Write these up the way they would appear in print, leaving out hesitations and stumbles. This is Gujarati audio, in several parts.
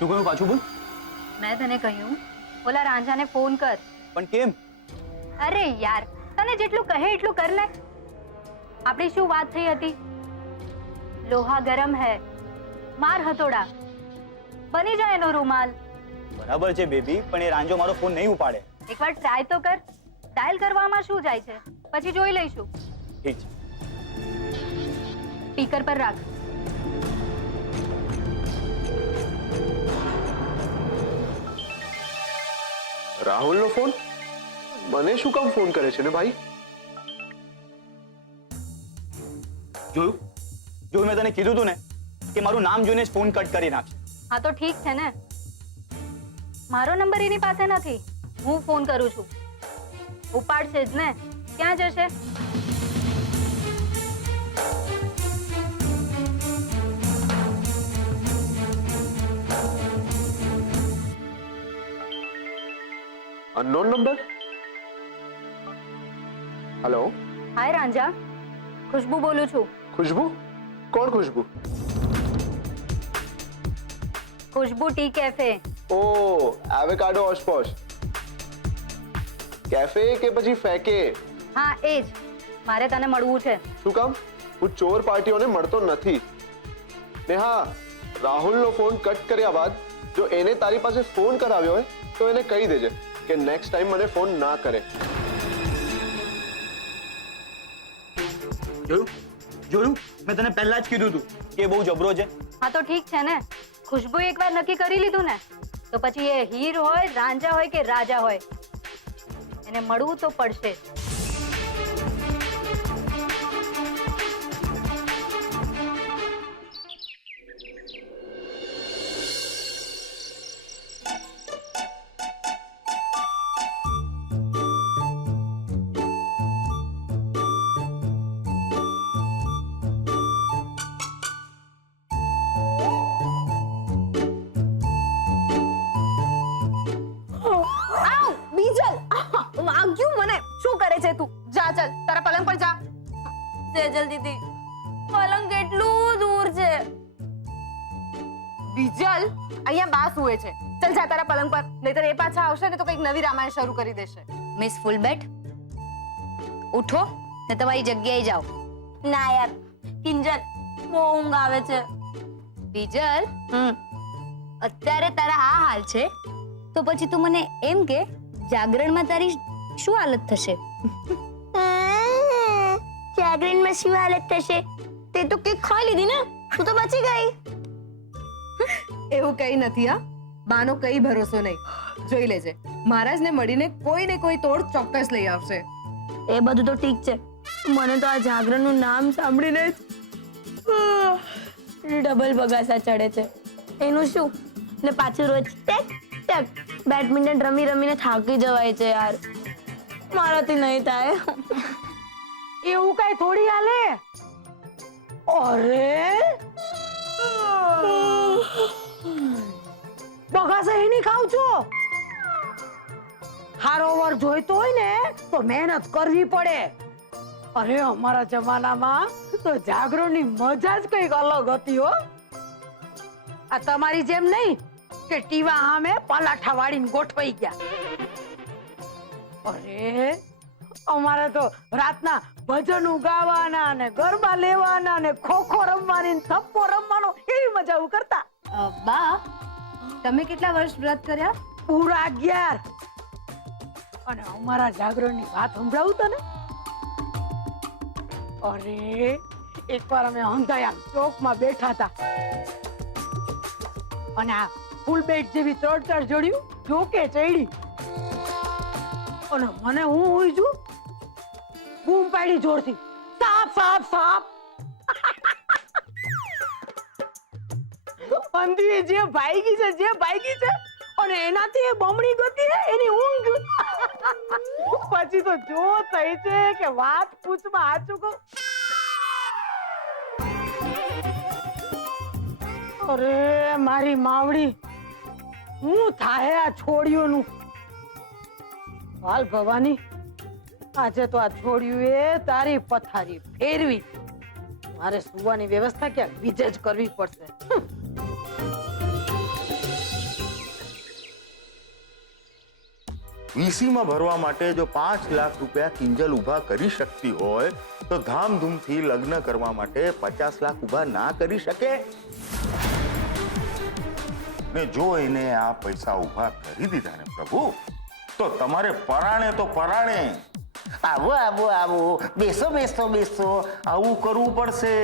તું કહ્યું પાછું બોલ. મેં તને કહ્યું ઓલા રાંઝાને ફોન કર. પણ કેમ? અરે યાર, તને જેટલું કહે એટલું કર લે. આપણી શું વાત થઈ હતી? લોહા ગરમ હે, માર હથોડા, બની જાય એનો રૂમાલ. બરાબર છે બેબી, પણ એ રાંજો મારો ફોન નહીં ઉપાડે. એકવાર ટ્રાય તો કર. ડાયલ કરવામાં શું જાય છે, પછી જોઈ લઈશું. ઠીક છે. સ્પીકર પર રાખ. રાહુલનો ફોન? મને શું કામ ફોન કરે છે ને ભાઈ? જોયું મેં તને કીધું તું ને કે મારું નામ જોઈને જ ફોન કટ કરી નાખશે. હા તો ઠીક છે ને, મારો નંબર એની પાસે નથી, હું ફોન કરું છું. ઉપાડશે જ ને, ક્યાં જશે? Unknown number. હેલો. હાય રાંઝા, ખુશ્બુ બોલું છું. ખુશ્બુ? કોણ ખુશ્બુ? ખુશ્બુ ટી કેફે. ઓ, એવોકાડો ઓશપોશ કેફે કે પછી ફેકે? હા એ જ. મારે તને મળવું છે. શું કામ? હું ચોર પાર્ટીઓને મળતો નથી. ને હા, રાહુલનો ફોન કટ કર્યા બાદ જો એને તારી પાસે ફોન કરાવ્યો હોય તો એને કહી દેજે કે નેક્સ્ટ ટાઈમ મને ફોન ના કરે. જોયું મેં તને પહેલા જ કીધું તું કે બહુ જબરો છે. હા તો ઠીક છે ને, ખુશ્બુ એકવાર નક્કી કરી લીધું ને તો પછી એ હીર હોય, રાંઝા હોય કે રાજા હોય, એને મળવું તો પડશે. પલંગ પર જા. સેજલ દીદી, પલંગ કેટલું દૂર છે. બીજલ, અહીંયા બા સુવે છે. ચલ જા તારા પલંગ પર, નહીતર એ પાછા આવશે ને તો કંઈક નવી રામાયણ શરૂ કરી દેશે. મિસ ફૂલબેટ, ઉઠો ને તમારી જગ્યાએ જાઓ. ના યાર કિંજલ, બહુ ઊંઘ આવે છે. બીજલ, અત્યારે તારા આ હાલ છે તો પછી તું મને એમ કે જાગરણમાં તારી શું હાલત થશે? જાગરણમાં શું હાલત થશે? તે તો કેક ખાઈ લીધી ને, તું તો બચી ગઈ. એવું કઈ નથી. હા, બાનો કઈ ભરોસો નહીં. જોઈ લેજે, મહારાજને મળીને કોઈ ને કોઈ તોડ ચોક્કસ લઈ આવશે. એ બધું તો ઠીક છે, મને તો આ જાગરણનું નામ સાંભળીને જ ડબલ બગાસા ચડે છે. એનું શું ને પાછું રોજ ટેક ટેક બેડમિન્ટન રમી રમીને થાકી જવાય છે યાર. મારાથી નહીં થાય. એવું કઈ થોડી હાલે. અરે બગાસા એની ખાવ છો? હારો વર જોઈતો હોય ને તો મહેનત કરવી પડે. અરે અમારા જમાનામાં તો જાગરણની મજા જ કઈક અલગ હતી હો. આ તમારી જેમ નહીં કે ટીવા સામે પલાઠા વાળીને ગોઠવાઈ ગયા. અરે અમારે તો રાતના ભજનો ગાવાના ને ગરબા લેવાના ને ખોખો રમવાની ને થપ્પો રમવાનો એવી મજા કરતા. બા, તમે કેટલા વર્ષ વ્રત કર્યા? પૂરા 11. અને અમારા જાગરણની વાત સંભળાવું તને. અરે એકવાર અમે હંધાયા ચોકમાં બેઠા હતા અને આ ફૂલ બેટ જેવી 3-4 જોડ્યું જોકે ચડી અને મને હું હોઈ છું બૂમ પાડી જોરથી, સાપ સાપ સાપ. અંધી જે ભાગી છે અને એનાથી એ બમણી ગતિ છે એની ઊંઘ. પછી તો જો થઈ છે કે વાત પૂછમાં હાચું કહું. અરે મારી માવડી, હું થાય આ છોડીઓનું. હાલ ભવાની, આજે તો આ છોડ્યું એ તારી પથારી ફેરવી. મારે સુવાની વ્યવસ્થા ક્યાંક બીજે જ કરવી પડશે. વીસીમાં ભરવા માટે જો 5 લાખ રૂપિયા કિંજલ ઊભા કરી શકતી હોય તો ધામધૂમથી લગ્ન કરવા માટે 50 લાખ ઊભા ના કરી શકે? ને જો એને આ પૈસા ઊભા કરી દીધા ને પ્રભુ, તો તમારે પરાણે તો પરાણે આવો આવો આવો, બેસો બેસો બેસો, આવું કરવું પડશે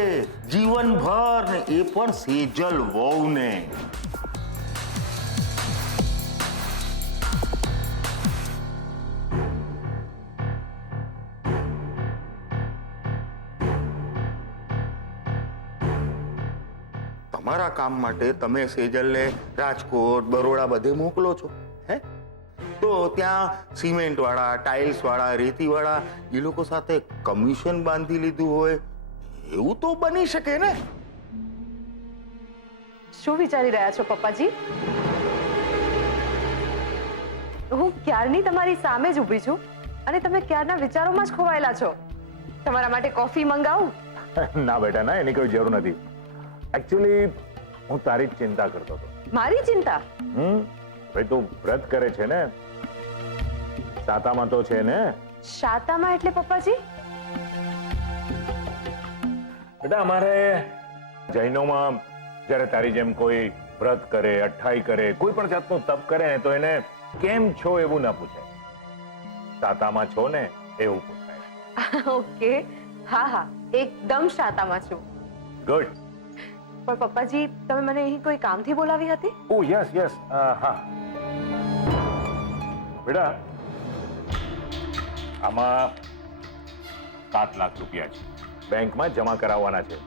જીવનભર, ને એ પણ સેજલ વહુને. તમારા કામ માટે તમે સેજલને રાજકોટ, બરોડા બધે મોકલો છો, હે? તો ત્યાં સિમેન્ટ વાળા, ટાઇલ્સ વાળા, રેતી વાળા એ લોકો સાથે કમિશન બાંધી લીધું હોય, એવું તો બની શકે ને? શું વિચારી રહ્યા છો પપ્પાજી? હું ક્યારની તમારી સામે જ ઊભી છું અને તમે ક્યારના વિચારોમાં જ ખોવાયેલા છો. તમારા માટે કોફી મંગાવું? ના બેટા ના, એની કોઈ જરૂર નથી. એકચ્યુઅલી હું તારી જ ચિંતા કરતો હતો. મારી ચિંતા? ભાઈ તું વ્રત કરે છે ને, સાતામાં તો છે ને? શાતામાં એટલે પપ્પાજી? બેટા અમારે જૈનોમાં જ્યારે તારી જેમ કોઈ વ્રત કરે, અઠ્ઠાઈ કરે, કોઈ પણ જાતનું તપ કરે ને તો એને કેમ છો એવું ના પૂછાય, સાતામાં છો ને એવું પૂછાય. ઓકે, હા હા, એકદમ શાતામાં છું. ગુડ. પણ પપ્પાજી, તમે મને અહીં કોઈ કામથી બોલાવી હતી? ઓ યસ યસ, હા બેટા, આમાં 7 લાખ રૂપિયા છે, બેંકમાં જમા કરાવવાના છે.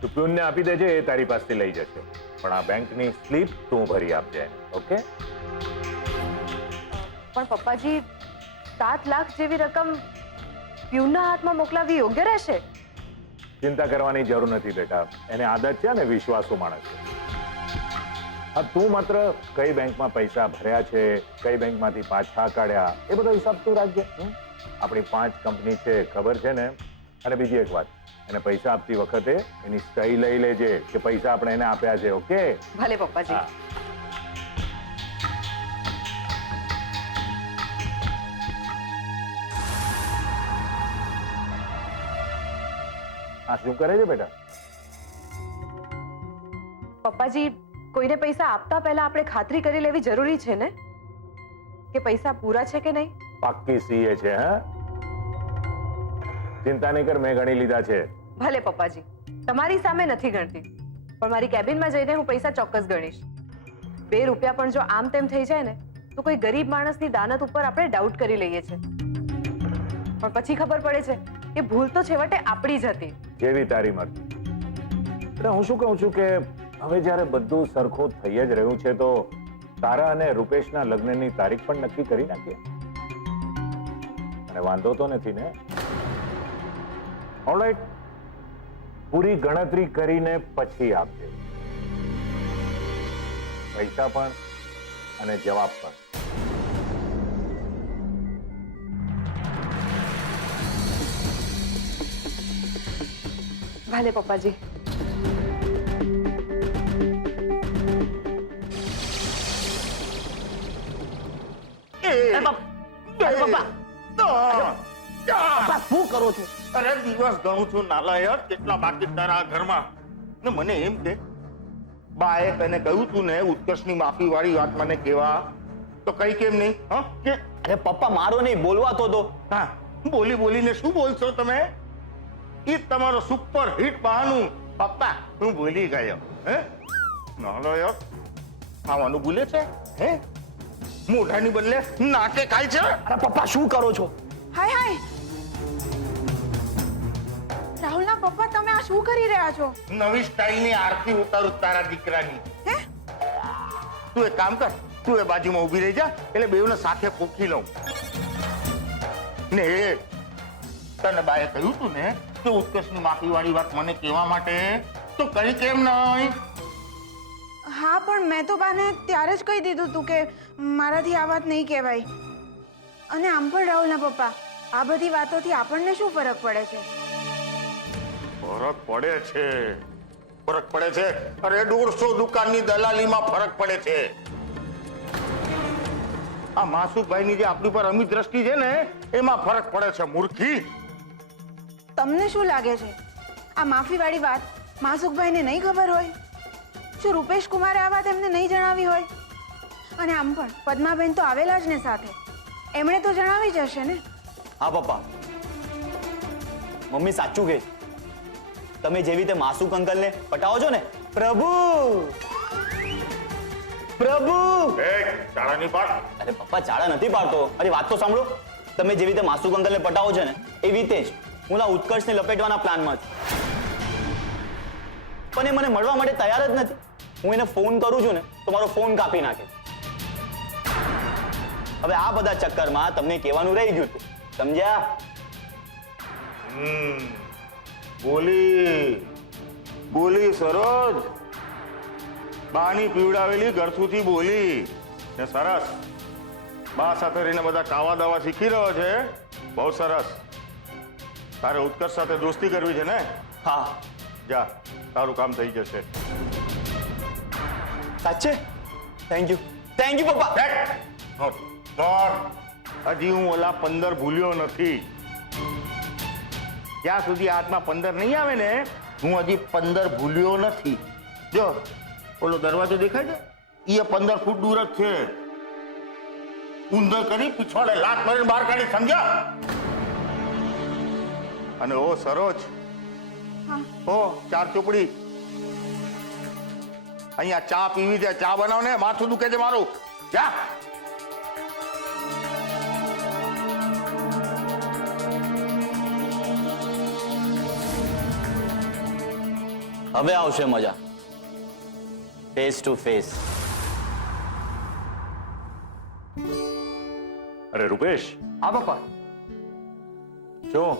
તું પ્યુનને આપી દેજે, એ તારી પાસેથી લઈ જશે, પણ આ બેંકની સ્લીપ તું ભરી આપજે, ઓકે? પણ પપ્પાજી, 7 લાખ જેવી રકમ પ્યુનના હાથમાં મોકલાવી યોગ્ય રહેશે? ચિંતા કરવાની જરૂર નથી બેટા, એને આદત છે ને વિશ્વાસુ માણસ છે. હા, તું માત્ર કઈ બેંકમાં પૈસા ભર્યા છે, કઈ બેંકમાંથી પાછા કાઢ્યા, એ બધો હિસાબ તું રાખજે. આપણી 5 કંપની છે, ખબર છે ને? અને બીજી એક વાત, એને પૈસા આપતી વખતે એની સહી લઈ લેજે કે પૈસા આપણે એને આપ્યા છે, ઓકે? ભલે પપ્પાજી. આ શું કરે છે બેટા? પપ્પાજી, કોઈને પૈસા આપતા પહેલા આપણે ખાતરી કરી લેવી જરૂરી છે ને કે પૈસા પૂરા છે કે નહીં? પાક્કી સીએ છે, હા? ચિંતા નહીં કર, મેં ગણી લીધા છે. ભલે પપ્પાજી, તમારી સામે નથી ગણતી, પણ મારી કેબિનમાં જઈને હું પૈસા ચોક્કસ ગણીશ. 2 રૂપિયા પણ જો આમ તેમ થઈ જાય ને તો કોઈ ગરીબ માણસની દાનત ઉપર આપણે ડાઉટ કરી લઈએ છીએ, પણ પછી ખબર પડે છે કે ભૂલ તો છેવટે આપણી જ હતી. જેવી તારી મરજી. એટલે હું શું કહું છું કે હવે જ્યારે બધું સરખું થઈ જ રહ્યું છે તો તારા અને રૂપેશના લગ્નની તારીખ પણ નક્કી કરી નાખીએ. અને વાંધો તો નથી ને? ઓલરાઈટ, પૂરી ગણતરી કરીને પછી આપજે, પૈસા પણ અને જવાબ પણ. ભલે પપ્પાજી. શું કરો છો? અરે દિવસ ગણું છું નાલાયક, કેટલા બાકી તારા ઘરમાં? ને મને એમ કે બાએ તને કહ્યું તું ને ઉત્કર્ષની માફી વાળી વાત મને કેવા, તો કઈ કેમ નહીં? હા, અરે પપ્પા મારો નહીં, બોલવા તો દો. હા, બોલી બોલીને શું બોલશો તમે? એ તમારો સુપર હિટ બહાનું. પપ્પા હું ભૂલી ગયો. હે નાલાયક, ખાવાનું ભૂલે છે? હે મોઢાની બદલે નાકે ખાય છે? અરે પપ્પા શું કરો છો? હાય હાય, રાહુલના પપ્પા, તમે આ શું કરી રહ્યા છો? નવી સ્ટાઇલની આરતી ઉતારું તારા દીકરાની. હે? તું એક કામ કર, તું એ બાજુમાં ઊભી રહી જા, એટલે બેઉને સાથે પોખી લઉં. ને તને બાએ કહ્યું તું ને કે ઉત્કર્ષની માફી વાળી વાત મને કહેવા માટે, તો કઈ કેમ નહીં? હા, પણ મેં તો બાને ત્યારે જ કહી દીધું તું કે મારાથી આ વાત નહીં કહેવાય. અને આમ પણ રાહુલના પપ્પા, આ બધી વાતોથી આપણને શું ફરક પડે છે? ફરક પડે છે, ફરક પડે છે. અરે 150 દુકાનની દલાલીમાં ફરક પડે છે. આ માસુભાઈની જે આપણી પર અમિત દ્રષ્ટિ છે ને એમાં ફરક પડે છે મૂર્ખી. તમને શું લાગે છે આ માફીવાળી વાત માસુકભાઈને નહીં ખબર હોય? શું રૂપેશ કુમારે આ વાત એમને નહીં જણાવી હોય? અને આમ પણ પદ્માબેન તો આવેલા જ ને સાથે, એમણે તો જણાવી જ હશે ને. હા પપ્પા, મમ્મી સાચું કહે છે. તમે જેવી રીતે માસુક અંકલને પટાવો છો ને, પ્રભુ પ્રભુ. ચાળાની પાડ. અરે પપ્પા ચાળા નથી પાડતો. અરે વાત તો સાંભળો. તમે જેવી રીતે માસુક અંકલને પટાવો છો ને એવી રીતે જ હું આ ઉત્કર્ષને લપેટવાના પ્લાનમાં છું. પણ એ મને મળવા માટે તૈયાર જ નથી. હું એને ફોન કરું છું ને તો મારો ફોન કાપી નાખે. હવે આ બધા ચક્કરમાં તમને કહેવાનું રહી ગયું હતું, સમજ્યા? બોલી સરોજ, બાની પીવડાવેલી ગરથુથી બોલી ને સરસ. બા સાથે રહીને બધા કાવા દાવા શીખી રહ્યો છે. બહુ સરસ. તારે ઉત્કર્ષ સાથે દોસ્તી કરવી છે ને? હા. જા, તારું કામ થઈ જશે. સાચે? થેન્ક યુ પપ્પા. હજી હું ઓલા 15 ભૂલ્યો નથી. જ્યાં સુધી હાથમાં 15 નહીં આવે ને હું હજી 15 ભૂલ્યો નથી. જો ઓલો દરવાજો દેખાય છે એ 15 ફૂટ દૂર જ છે. ઊંધો કરી પીછોડે લાત મારીને બહાર કાઢી, સમજ્યા? અને ઓ સરોજ, ઓ ચાર ચોપડી અહીંયા ચા પીવી છે, ચા બનાવ ને. માથું દુખે છે મારું. જા. હવે આવશે મજા, ફેસ ટુ ફેસ. અરે રૂપેશ. હા પપ્પા. શું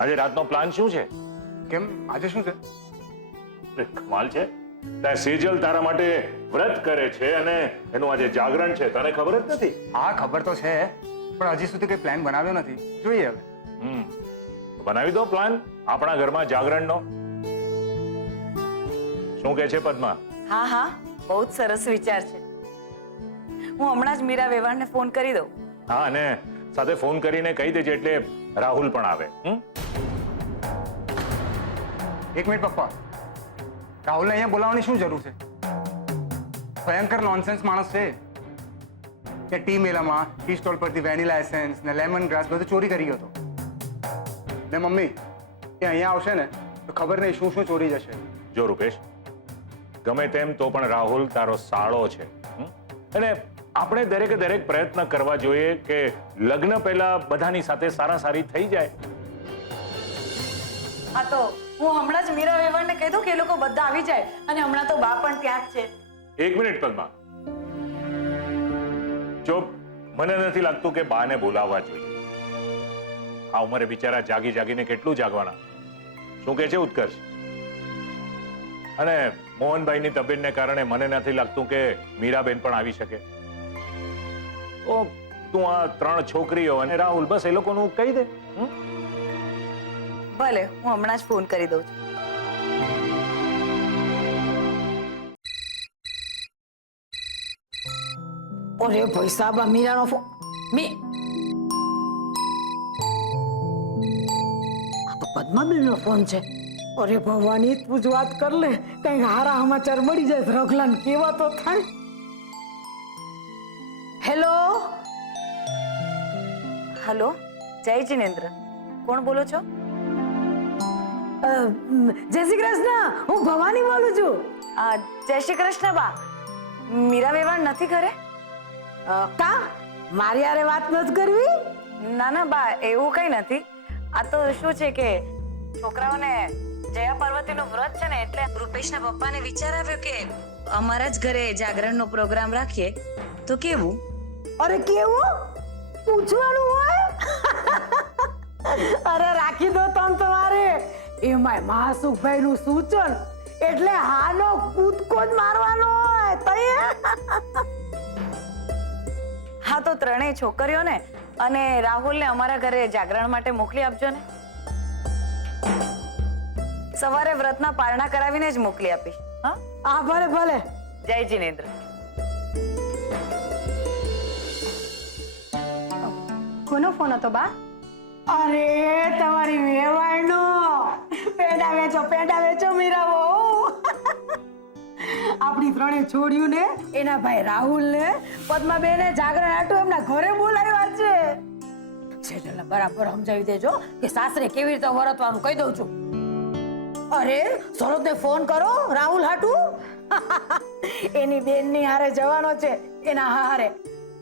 આજે રાતનો પ્લાન શું છે? કેમ, આજે શું છે? અરે કમાલ છે. ત્યાં સેજલ તારા માટે વ્રત કરે છે અને એનું આજે જાગરણ છે, તને ખબર જ નથી? હા ખબર તો છે, પણ હજી સુધી કઈ પ્લાન બનાવ્યો નથી. જોઈએ હવે. બનાવી દો પ્લાન આપણા ઘરમાં જાગરણનો. શું કહે છે પદ્મા? હા હા, બહુ જ સરસ વિચાર છે. હું હમણાં જ મીરા વેવાણને ફોન કરી દઉં. હા, અને સાથે ફોન કરીને કહી દેજે એટલે રાહુલ પણ આવે. એક મિનિટ પપ્પા, રાહુલને અહીંયા બોલાવવાની શું જરૂર છે? ભયંકર નોનસેન્સ માણસ છે. કે ટી મેલામાં ટી સ્ટોલ પરથી વેનીલા એસેન્સ ને લેમન ગ્રાસ બધું ચોરી કરી ગયો હતો. ને મમ્મી, એ અહીંયા આવશે ને તો ખબર નહીં શું શું ચોરી જશે. જો રૂપેશ, ગમે તેમ તો પણ રાહુલ તારો સાળો છે અને આપણે દરેકે દરેક પ્રયત્ન કરવા જોઈએ કે લગ્ન પહેલા બધાની સાથે સારી થઈ જાય. હા તો હું હમણાં જ મીરા વેવાણને કહી દઉં કે એ લોકો બધા આવી જાય. અને હમણાં તો બા પણ ત્યાં જ છે. એક મિનિટ પદ્મા, જો મને નથી લાગતું કે બાને બોલાવવા જોઈએ. આ ઉંમરે બિચારા જાગીને કેટલું જાગવાના. શું કહે છે ઉત્કર્ષ? અને મોહનભાઈની તબિયતને કારણે મને નથી લાગતું કે મીરાબેન પણ આવી શકે. તો તું આ 3 છોકરીઓ અને રાહુલ બસ એ લોકોનું કહી દે. ભલે, હું હમણાં જ ફોન કરી દઉં છું. અરે ભાઈ સાહેબ, આ મીરાનો ફોન. આ તો પદ્માબેનનો ફોન છે. અરે ભવાની, તું જ વાત કર લે, કઈક હારા સમાચાર મળી જાય. રઘલાને કેવા તો થાય. હેલો. હલો, જય જિનેન્દ્ર. કોણ બોલો છો? જય શ્રી કૃષ્ણ, હું ભવાની બોલું છું. જય શ્રી કૃષ્ણ બા. મીરા વેવાણ નથી ઘરે? કા મારી હારે વાત નથી કરવી? ના ના બા, એવું કઈ નથી. આ તો શું છે કે છોકરાઓને જયા પાર્વતીનું વ્રત છે ને એટલે રૂપેશના પપ્પાને વિચાર આવ્યો કે અમારા જ ઘરે જાગરણનો પ્રોગ્રામ રાખીએ તો કેવું? અરે કેવું પૂછવાનું હોય? અરે રાખી દો તમ તમારે. એમાંય મહાસુખભાઈ નું સૂચન એટલે હાનો કૂદકો જ મારવાનો હોય. હા તો 3 છોકરીઓને અને રાહુલને અમારા ઘરે જાગરણ માટે મોકલી આપજો ને. સવારે વ્રતના પારણા કરાવીને જ મોકલી આપીશ. હા ભલે ભલે. જય જિનેન્દ્ર. કોનો ફોન હતો બા? અરે તમારી વેવાણનો પેંડા વેચો મીરા બહુ. આપણી ત્રણે છોડ્યું ને એના ભાઈ રાહુલ ને પદ્માબેને જાગરણ હાટુ એમના ઘરે બોલાવ્યા છે. સેજલને બરાબર સમજાવી દેજો કે સાસરે કેવી રીતે વર્તવાનું કહી દઉં છું. અરે સરોજને ફોન કરો રાહુલ હાટુ. એની બેનની હારે જવાનો છે, એના હારે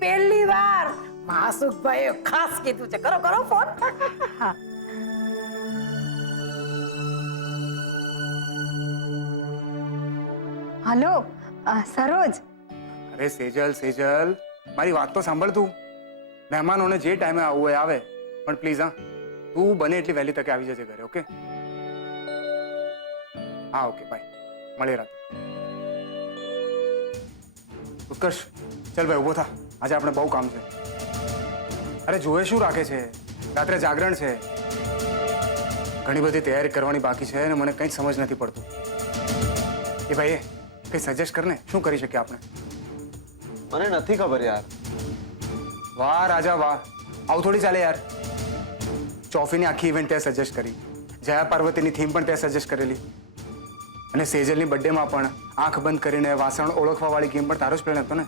પહેલી વાર. માસુકભાઈએ ખાસ કીધું છે, કરો કરો ફોન. હા હલો સરોજ. અરે સેજલ મારી વાત તો સાંભળ તું. મહેમાનોને જે ટાઈમે આવવું હોય આવે, પણ પ્લીઝ હા તું બને એટલી વહેલી તકે આવી જજે ઘરે. ઓકે? હા ઓકે બાય, મળીએ રાતે. ઉત્કર્ષ ચાલ ભાઈ ઊભો થા, આજે આપણે બહુ કામ છે. અરે જોએ શું રાખે છે, રાત્રે જાગરણ છે, ઘણી બધી તૈયારી કરવાની બાકી છે અને મને કંઈ જ સમજ નથી પડતું. એ ભાઈ કંઈ સજેસ્ટ કર ને, શું કરી શકીએ આપણે? મને નથી ખબર યાર. વાહ રાજા વાહ, આવું થોડી ચાલે યાર. ચોફીની આખી ઇવેન્ટ તે સજેસ્ટ કરી, જયા પાર્વતીની થીમ પણ તે સજેસ્ટ કરેલી, અને સેજલની બર્થડેમાં પણ આંખ બંધ કરીને વાસણ ઓળખવા વાળી ગેમ પણ તારો જ પ્લાન હતો ને.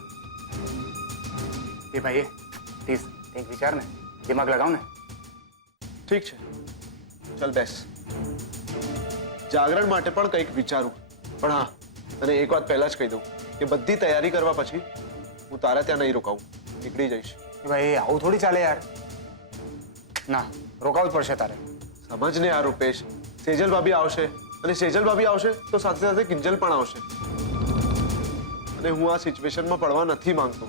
એ ભાઈ પ્લીઝ કંઈક વિચાર ને, દિમાગ લગાવ ને. ઠીક છે, ચાલ બેસ. જાગરણ માટે પણ કંઈક વિચારું, પણ હા તને એક વાત પહેલા જ કહી દઉં કે બધી તૈયારી કરવા પછી હું તારા ત્યાં નહીં રોકાવું, નીકળી જઈશ. એ ભાઈ આવું થોડી ચાલે યાર. ના, રોકાવું જ પડશે તારે. સમજ ને યાર રૂપેશ, સેજલ ભાભી આવશે, અને સેજલ ભાભી આવશે તો સાથે સાથે કિંજલ પણ આવશે, અને હું આ સિચ્યુએશનમાં પડવા નથી માંગતો.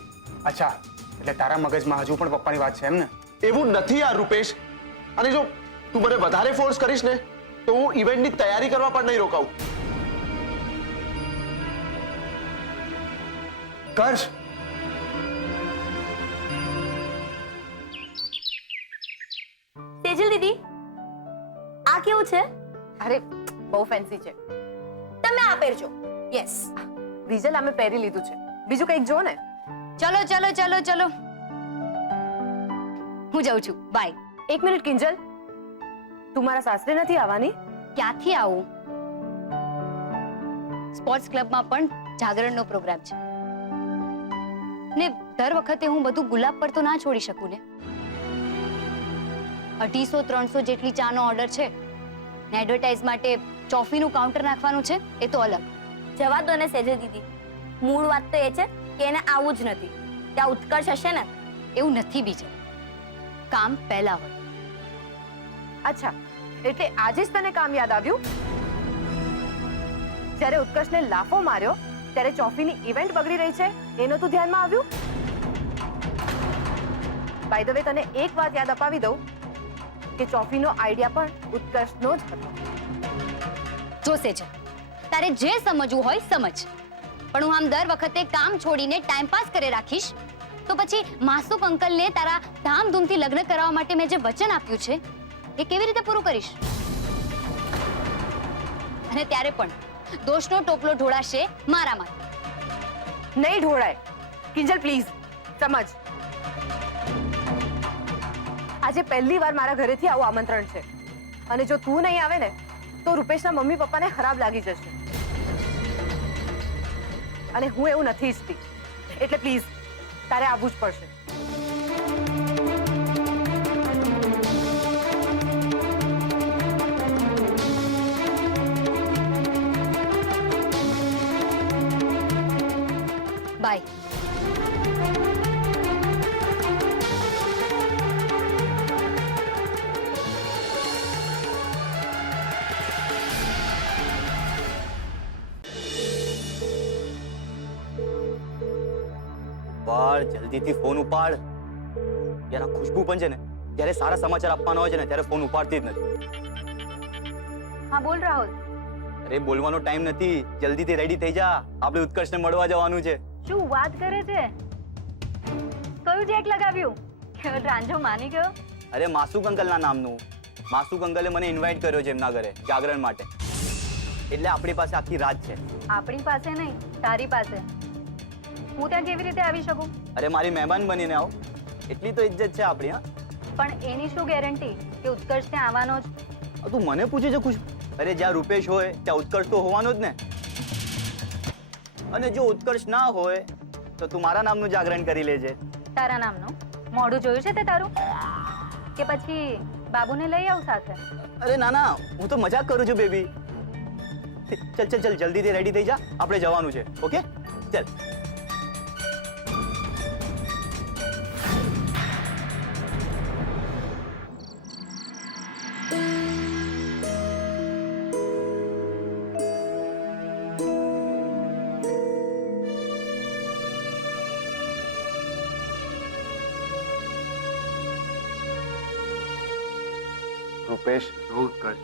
અચ્છા, એટલે તારા મગજમાં હજુ પણ પપ્પાની વાત છે એમ ને? એવું નથી યાર રૂપેશ, અને જો તું મને વધારે ફોર્સ કરીશ ને તો હું ઇવેન્ટની તૈયારી કરવા પણ નહીં રોકાવું. કર્ષ તેજલ દીદી, આ કેવું છે? અરે બહુ ફેન્સી છે. તમે આ પહેરજો. યસ રીજલ, અમે પહેરી લીધું છે, બીજું કંઈક જો ને. ચલો ચલો ચલો ચલો, હું જાઉં છું, બાય. એક મિનિટ કિંજલ, તું મારા સાસરે નથી આવવાની? ક્યાંથી આવું? સ્પોર્ટ્સ ક્લબમાં પણ જાગરણનો પ્રોગ્રામ છે ને દર વખતે હું બધું ગુલાબ પર તો ના છોડી શકું ને. 250-300 જેટલી ચાનો ઓર્ડર છે ને એડવર્ટાઇઝ માટે ચોફીનું કાઉન્ટર નાખવાનું છે, એ તો અલગ. જવા દો ને સેજલ દીદી, મૂળ વાત તો એ છે કે એને આવું જ નથી. ત્યાં ઉત્કર્ષ હશે ને? એવું નથી બીજે, કામ પહેલા હોય. અચ્છા, એટલે આજે જ તને કામ યાદ આવ્યું? જ્યારે ઉત્કર્ષને લાફો માર્યો ત્યારે ચોફીની ઇવેન્ટ બગડી રહી છે એનું તું ધ્યાનમાં આવ્યું? બાય ધ વે તને એક વાત યાદ અપાવી દઉં કે ચોફીનો આઈડિયા પણ ઉત્કર્ષનો જ હતો. જોશે છે, તારે જે સમજવું હોય સમજ, પણ હું આમ દર વખતે કામ છોડીને ટાઈમ પાસ કરે રાખીશ તો પછી માસુક અંકલને તારા ધામધૂમથી લગ્ન કરાવવા માટે મેં જે વચન આપ્યું છે એ કેવી રીતે પૂરું કરીશ? અને ત્યારે પણ દોષનો ટોપલો ઢોળાશે મારા માટે. નહીં ઢોળાય. કિંજલ પ્લીઝ સમજ, આજે પહેલી વાર મારા ઘરેથી આવું આમંત્રણ છે, અને જો તું નહીં આવે ને તો રૂપેશના મમ્મી પપ્પાને ખરાબ લાગી જશે, અને હું એવું નથી ઈચ્છતી. એટલે પ્લીઝ તારે આવવું જ પડશે. બાય. ઉપાડ, જલ્દીથી ફોન ઉપાડ. યાર આ ખુશ્બુ પણ છે ને, જ્યારે સારા સમાચાર આપવાના હોય છે ને ત્યારે ફોન ઉપાડતી જ નથી. હા બોલ રાહુલ. અરે બોલવાનો ટાઈમ નથી, જલ્દીથી રેડી થઈ જા, આપણે ઉત્કર્ષને મળવા જવાનું છે. શું વાત કરે છે? કયું જેક લગાવ્યું? રાંઝો માની ગયો? અરે માસુક અંકલના નામનું. માસુક અંકલે મને ઇન્વાઇટ કર્યો છે એમના ઘરે જાગરણ માટે, એટલે આપણી પાસે આખી રાત છે. આપણી પાસે નહીં, તારી પાસે. હું ત્યાં કેવી રીતે આવી શકું? અરે મારી મહેમાન બનીને આવો, એટલી તો ઇજ્જત છે આપણી. હા પણ એની શું ગેરંટી કે ઉત્કર્ષ ત્યાં આવવાનો જ? તું મને પૂછે છે ખુશ? અરે જ્યાં રૂપેશ હોય ત્યાં ઉત્કર્ષ તો હોવાનો જ ને. અને જો ઉત્કર્ષ ના હોય તો તું મારા નામનું જાગરણ કરી લેજે. તારા નામનું મોઢું જોયું છે તે તારું? કે પછી બાબુને લઈ આવ સાથે? અરે ના ના, હું તો મજાક કરું છું બેબી. ચલ ચલ ચલ, જલ્દીથી રેડી થઈ જા, આપણે જવાનું છે. ઓકે ચલ. રૂપેશ, જો ઉત્કર્ષ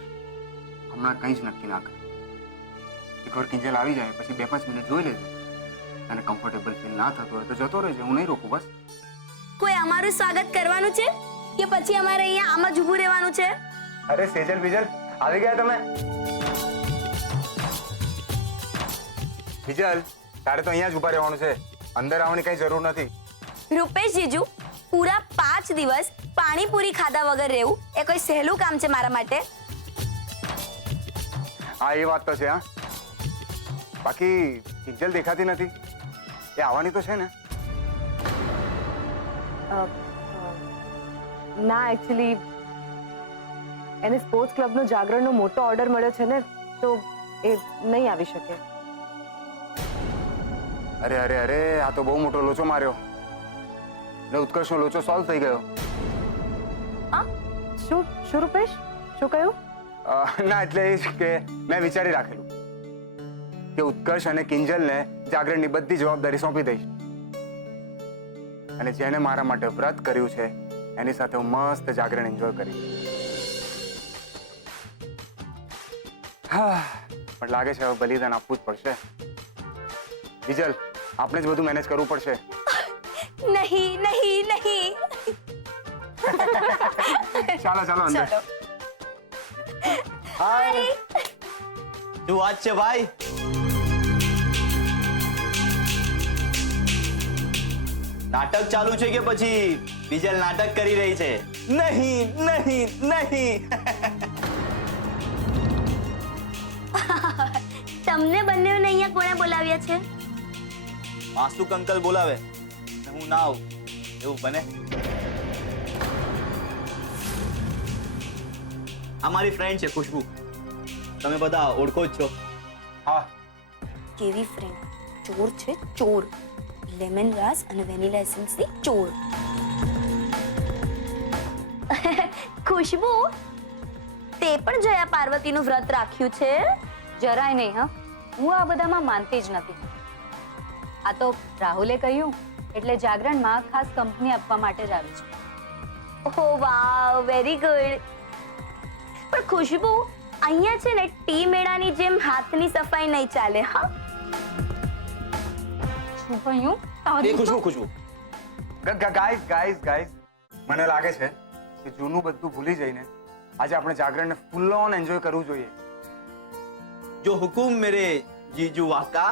હમણાં કંઈ જ નક્કી ના કર. એકવાર કિંજલ આવી જાય પછી 2-5 મિનિટ જોઈ લેજે, અને કમ્ફર્ટેબલ ફીલ ના થતું હોય તો જતો રહેજે, હું નહીં રોકું બસ. કોઈ અમારું સ્વાગત કરવાનું છે કે પછી અમારે અહીંયા આમ જ ઊભું રહેવાનું છે? અરે સેજલ બીજલ, આવી ગયા તમે? બીજલ, તારે તો અહીંયા જ ઊભા રહેવાનું છે, અંદર આવવાની કઈ જરૂર નથી. રૂપેશ જીજુ, પૂરા 5 દિવસ પાણીપુરી ખાધા વગર રહેવું એ કોઈ સહેલું કામ છે મારા માટે? હા, એ વાત તો છે. હા, બાકી કિંજલ દેખાતી નથી, એ આવવાની તો છે ને? ના, એકચ્યુઅલી એને સ્પોર્ટ્સ ક્લબનો જાગરણનો મોટો ઓર્ડર મળ્યો છે ને, તો એ નહીં આવી શકે. અરે અરે અરે, આ તો બહુ મોટો લોચો માર્યો ને ઉત્કર્ષનો લોચો સોલ્વ થઈ ગયો. શું શું રૂપેશ, શું કહ્યું? ના, એટલે એ જ કે મેં વિચારી રાખેલું કે ઉત્કર્ષ અને કિંજલને જાગરણની બધી જવાબદારી સોંપી દઈશ, અને જેને મારા માટે વ્રત કર્યું છે એની સાથે હું મસ્ત જાગરણ એન્જોય કરીશ. હા, પણ લાગે છે હવે બલિદાન આપવું જ પડશે. બીજલ, આપણે જ બધું મેનેજ કરવું પડશે. નહીં નહીં નહીં. ચાલો ચાલો અંદર. હાય, શું વાત છે ભાઈ? નાટક ચાલુ છે કે પછી બીજલ નાટક કરી રહી છે? નહીં નહીં નહીં. તમને બંનેને અહીંયા કોણે બોલાવ્યા છે? માસુક અંકલ બોલાવે ને હું ના આવું, એવું બને? આ મારી ફ્રેન્ડ છે ખુશ્બુ, તમે બધા ઓળખો જ છો. હા, કેવી ફ્રેન્ડ? ચોર છે ચોર, લેમન ગ્રાસ અને વેનીલા એસેન્સ ની ચોર. ખુશ્બુ, તે પણ જયા પાર્વતીનું વ્રત રાખ્યું છે? જરાય નહીં. હા, હું આ બધામાં માનતી જ નથી. આ તો રાહુલે કહ્યું એટલે જાગરણમાં ખાસ કંપની આપવા માટે જ આવી છે. ઓહ વાવ, વેરી ગુડ. પણ ખુશ્બુ, અહીંયા છે ને ટી મેળાની જેમ હાથની સફાઈ નહીં ચાલે. હા, શું કહ્યું? એ ખુશ્બુ ખુશ્બુ, ગાઈઝ, મને લાગે છે કે જૂનું બધું ભૂલી જઈને આજે આપણે જાગરણને ફૂલ ઓન એન્જોય કરવું જોઈએ. જો હુકુમ મેરે જીજુ વાકા.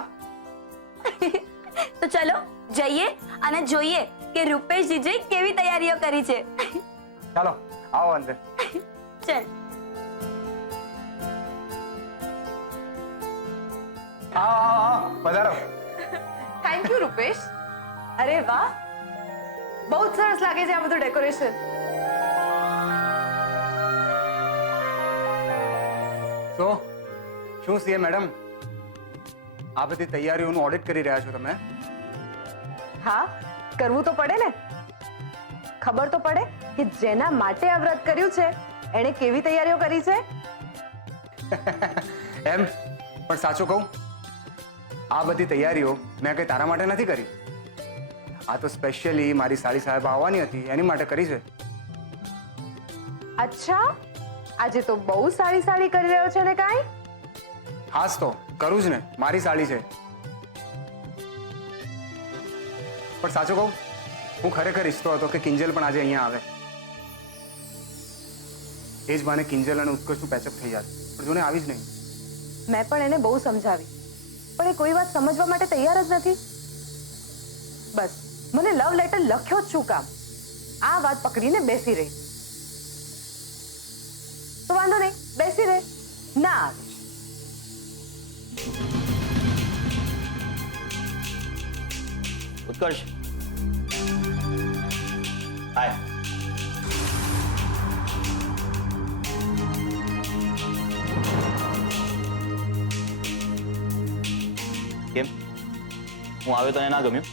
તો ચલો જઈએ અને જોઈએ કે રૂપેશ જીજે કેવી તૈયારીઓ કરી છે. ચાલો આવો અંદર. ચલ. પધારો. Thank you Rupesh. અરે વાહ, બહુ જ સરસ લાગે છે આ બધું ડેકોરેશન. તો શું સીએ મેડમ, આ બધી તૈયારીઓનું ઓડિટ કરી રહ્યા છો તમે? હા, કરવું તો પડે ને. ખબર તો પડે કે જેના માટે આ વ્રત કર્યું છે એણે કેવી તૈયારીઓ કરી છે. એમ પણ સાચું કહું, આ બધી તૈયારીઓ મેં કઈ તારા માટે નથી કરી. આ તો સ્પેશિયલી મારી સાળી સાહેબ આવવાની હતી એની માટે કરી છે. અચ્છા, આજે તો બહુ સારી સાડી કરી રહ્યો છે ને કાંઈ? હાસ તો કરું જ ને, મારી સાળી છે. પણ સાચું કહું, હું ખરેખર ઈચ્છતો હતો કે કિંજલ પણ આજે અહીંયા આવે. એ જ બાને કિંજલ અને ઉત્કર્ષનું પેચઅપ થઈ જાય, પણ જોને આવી જ નહીં. મેં પણ એને બહુ સમજાવી, પણ એ કોઈ વાત સમજવા માટે તૈયાર જ નથી. બસ મને લવ લેટર લખ્યો જ શું કામ, આ વાત પકડીને બેસી રહી. તો વાંધો નહીં, બેસી રહે, ના આવીશ. ઉત્કર્ષ, હાય. કેમ, હું આવ્યો તને ના ગમ્યું?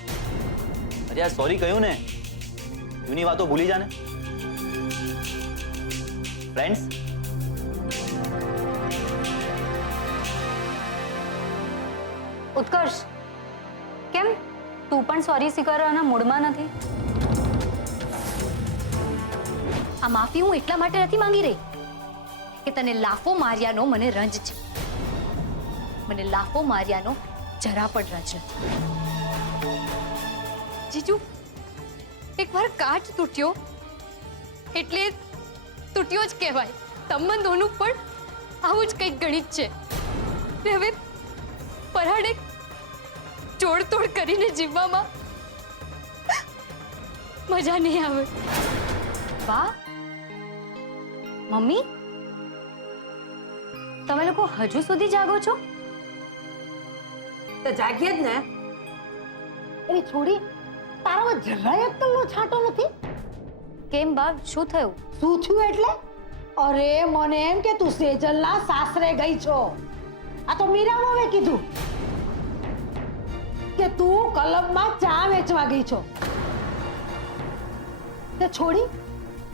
અરે યાર સોરી કહ્યું ને, જૂની વાતો ભૂલી જા ને. ફ્રેન્ડ્સ, ઉત્કર્ષ, કેમ તું પણ સોરી સ્વીકારવાના મૂડમાં નથી? આ માફી હું એટલા માટે નથી માંગી રહી કે તને લાફો માર્યાનો મને રંજ છે. મને લાફો માર્યાનો જરા પણ રંજ નથી. જીજુ, એકવાર કાચ તૂટ્યો એટલે તૂટ્યો જ કહેવાય. સંબંધોનું પણ આવું જ કંઈક ગણિત છે. ને હવે પરાણે જોડતોડ કરીને જીવવામાં મજા નહીં આવે. વાહ મમ્મી, તમે લોકો હજુ સુધી જાગો છો? તો જાગીએ જ ને. એની છોડી તારામાં જરાય અક્કલનો છાંટો નથી. કેમ બા, શું થયું? શું થયું એટલે? અરે મને એમ કે તું સેજલના સાસરે ગઈ છો. આ તો મીરા મોવે કીધું કે તું કલબમાં ચા વેચવા ગઈ છો. તે છોડી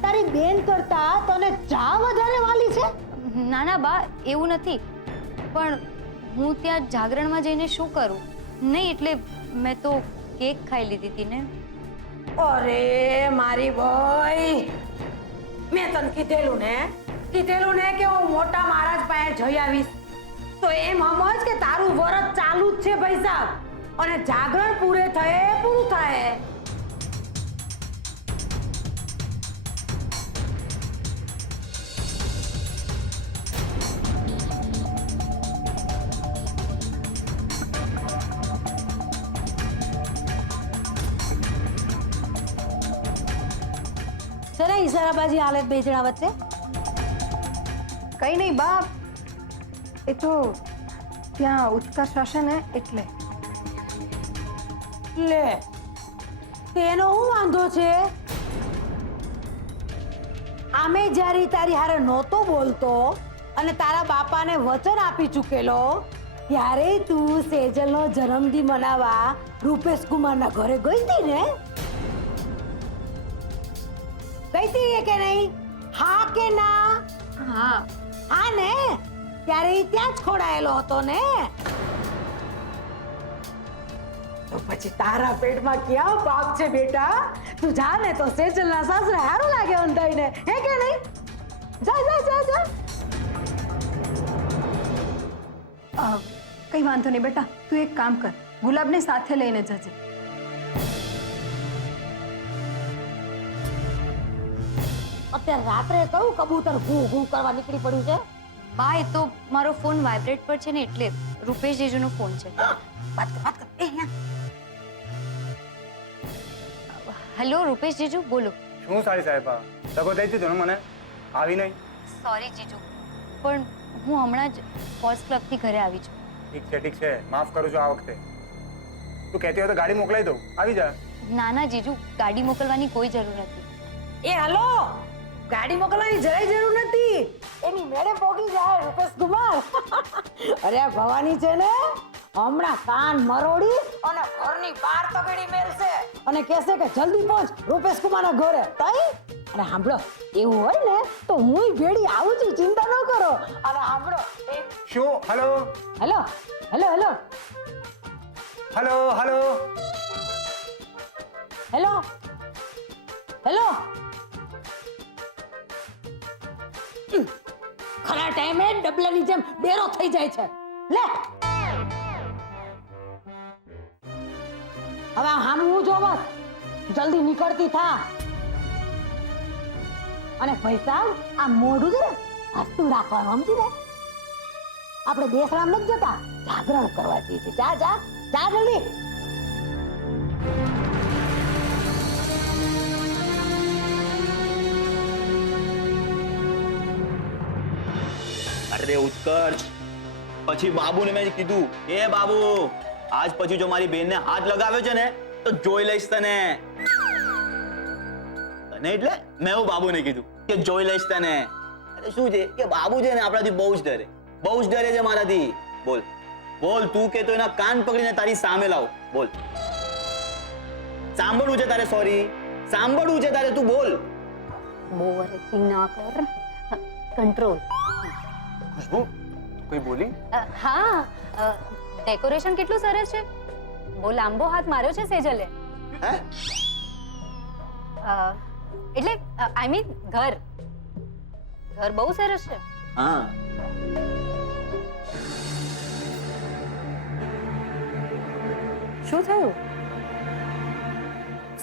તારી બેન કરતા તને ચા વધારે વાલી છે? ના ના બા, એવું નથી. પણ હું ત્યાં જાગરણમાં જઈને શું કરું? નહીં એટલે મેં તો કેક ખાઈ લીધી હતી ને. અરે મારી ભાઈ, મેં તને કીધેલું ને કે હું મોટા મહારાજ પાસે જઈ આવીશ. તો એમ સમજ કે તારું વરત ચાલુ જ છે ભાઈ સાહેબ, અને જાગરણ પૂરું થાય. જરા ઈશારાબાજી હાલત બે જણા વચ્ચે. કઈ નહીં બા, એ તો ત્યાં ઉત્કર્ષ હશે ને એટલે. લે, તેનો શું વાંધો છે? આમે જ્યારે તારી હારે નહોતો બોલતો અને તારા બાપાને વચન આપી ચૂકેલો, ત્યારે તું સેજલનો જન્મદિન મનાવવા રૂપેશ કુમારના ઘરે ગઈ હતી ને? ગઈ હતી કે નહીં? હા કે ના? હા હા ને, ત્યારે ઈ ત્યાં જ ખોડાયેલો હતો ને. તો પછી તારા પેટમાં ક્યાં પાપ છે બેટા? તું જા ને તો સેજલના સાસરે હારું લાગે અંધાઈને, હે કે નહીં? જા જા જા જા. કઈ વાંધો નહીં બેટા, તું એક કામ કર, ગુલાબને સાથે લઈને જજે. અત્યારે રાત્રે કયું કબૂતર ઘૂ ઘૂ કરવા નીકળી પડ્યું છે? બા, એ તો મારો ફોન વાઇબ્રેટ પર છે ને એટલે. રૂપેશ જીજુનો ફોન છે. વાત કર. હેલો રૂપેશ જીજુ, બોલો. શું સારી સાહેબા, તકો થઈ હતી ને મને આવી નહીં. સોરી જીજુ, પણ હું હમણાં જ સ્પોર્ટ્સ ક્લબથી ઘરે આવી છું. ઠીક છે, માફ કરું છું આ વખતે. તું કહેતી હોય તો ગાડી મોકલાઈ દઉં, આવી જા. ના ના જીજુ, ગાડી મોકલવાની કોઈ જરૂર નથી. એ હાલો, ગાડી મોકલવાની જરાય જરૂર નથી. એની મેળે પોગી જાય રૂપેશ કુમાર. અરે આ ભવાની છે ને, હમણાં કાન મરોડી અને ઘરની બહાર તગડી મેલશે અને કહેશે કે જલ્દી પહોંચ રૂપેશ કુમારના ઘરે. તઈ અને સાંભળો, એવું હોય ને તો હુંય ભેડી આવું છું, ચિંતા ન કરો. અને સાંભળો, શું? Hello hello hello hello hello hello hello hello. ખરા ટાઈમે ડબલાની જેમ ડેરો થઈ જાય છે. લે હવે હામ હું જોવા, જલ્દી નીકળતી થા. અને ભાઈ સાહેબ, આ મોઢું છે ને હસતું રાખવાનું, સમજી ને? આપણે દેશરામ નથી જતા, જાગરણ કરવા જઈએ છીએ. જા જા જા જલ્દી. અરે ઉત્કર્ષ, પછી બાબુને મેં કીધું, એ બાબુ આજ પછી જો મારી બેનને હાથ લગાવ્યો છે ને તો જોઈ લઈશ તને. તને એટલે મેં એવું બાબુને કીધું કે જોઈ લઈશ તને. અરે શું છે કે બાબુ છે ને આપણાથી બહુ જ ડરે, બહુ જ ડરે છે મારાથી. બોલ બોલ, તું કે તો એના કાન પકડીને તારી સામે લાવ. બોલ, સાંભળવું છે તારે? સોરી, સાંભળવું છે તારે? તું બોલ. ઓવર એક્ટિંગ ના કર, કંટ્રોલ. ખુશ્બુ કોઈ બોલી? હા, ડેકોરેશન કેટલું સરસ છે. બહુ લાંબો હાથ માર્યો છે સેજલે. હે? એટલે આઈ મીન ઘર બહુ સરસ છે. હા, શું થયું?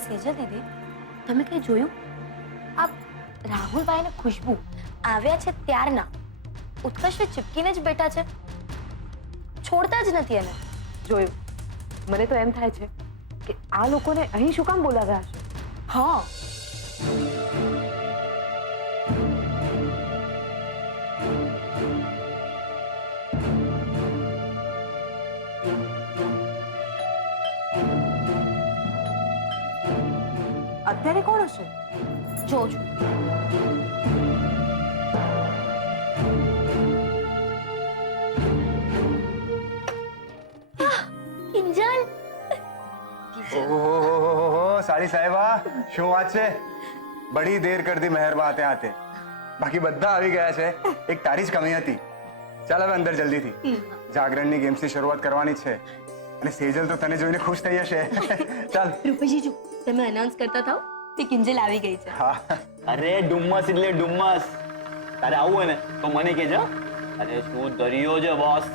સેજલ દીદી, તમે કઈ જોયું? આ રાહુલભાઈ ને ખુશ્બુ આવ્યા છે ત્યારના ઉત્કર્ષને ચીપકીને જ બેઠા છે, છોડતા જ નથી એને. જોયું, મને તો એમ થાય છે કે આ લોકોને અહીં શું કામ બોલાવ્યા હશે. હા, અત્યારે કોણ હશે? જો છું. કિંજલ, ઓહો સાડી સાહેબા, શું વાત છે? બડી દેર કર દી મહેરબાન આતે આતે. બાકી બધા આવી ગયા છે, એક તારી જ કમી હતી. ચાલ હવે અંદર જલ્દીથી, જાગરણની ગેમ્સની શરૂઆત કરવાની છે અને સેજલ તો તને જોઈને ખુશ થઈ જશે. ચાલ રૂપેશજી, તમે અનાઉન્સ કરતા થાઓ કે કિંજલ આવી ગઈ છે. હા, અરે ડુમ્મસ એટલે ડુમ્મસ. તારે આવું હોય ને તો મને કહેજો. અરે શું દરિયો છે બોસ.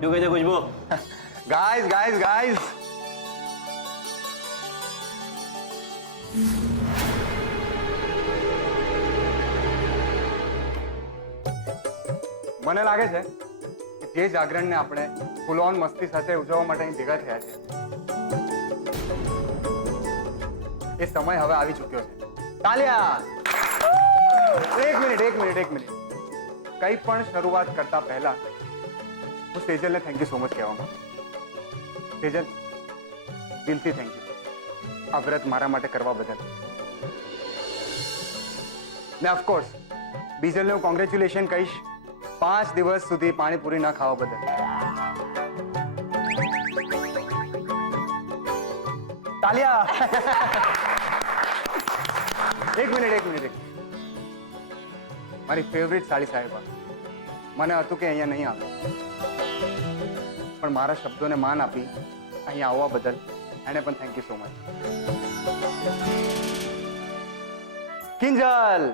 શું કહે છે ખુશ્બુ? ગાઈઝ ગાઈઝ ગાઈઝ, મને લાગે છે કે જે જાગરણને આપણે ફૂલ ઓન મસ્તી સાથે ઉજવવા માટે અહીં ભેગા થયા છે, એ સમય હવે આવી ચૂક્યો છે. તાલિયા! એક મિનિટ. કંઈ પણ શરૂઆત કરતા પહેલા હું સેજલને થેન્ક યુ સો મચ કહેવા માંગુ. સેજલ, દિલથી થેન્ક યુ આ વ્રત મારા માટે કરવા બદલ. ને ઓફકોર્સ બીજલને હું કોંગ્રેચ્યુલેશન કહીશ 5 દિવસ સુધી પાણીપુરી ના ખાવા બદલ. તાલિયા! એક મિનિટ. મારી ફેવરિટ સાડી સાહેબા, મને હતું કે અહીંયા નહીં આવે, પણ મારા શબ્દોને માન આપી અહીંયા આવવા બદલ એને પણ thank you so much. Kinjal!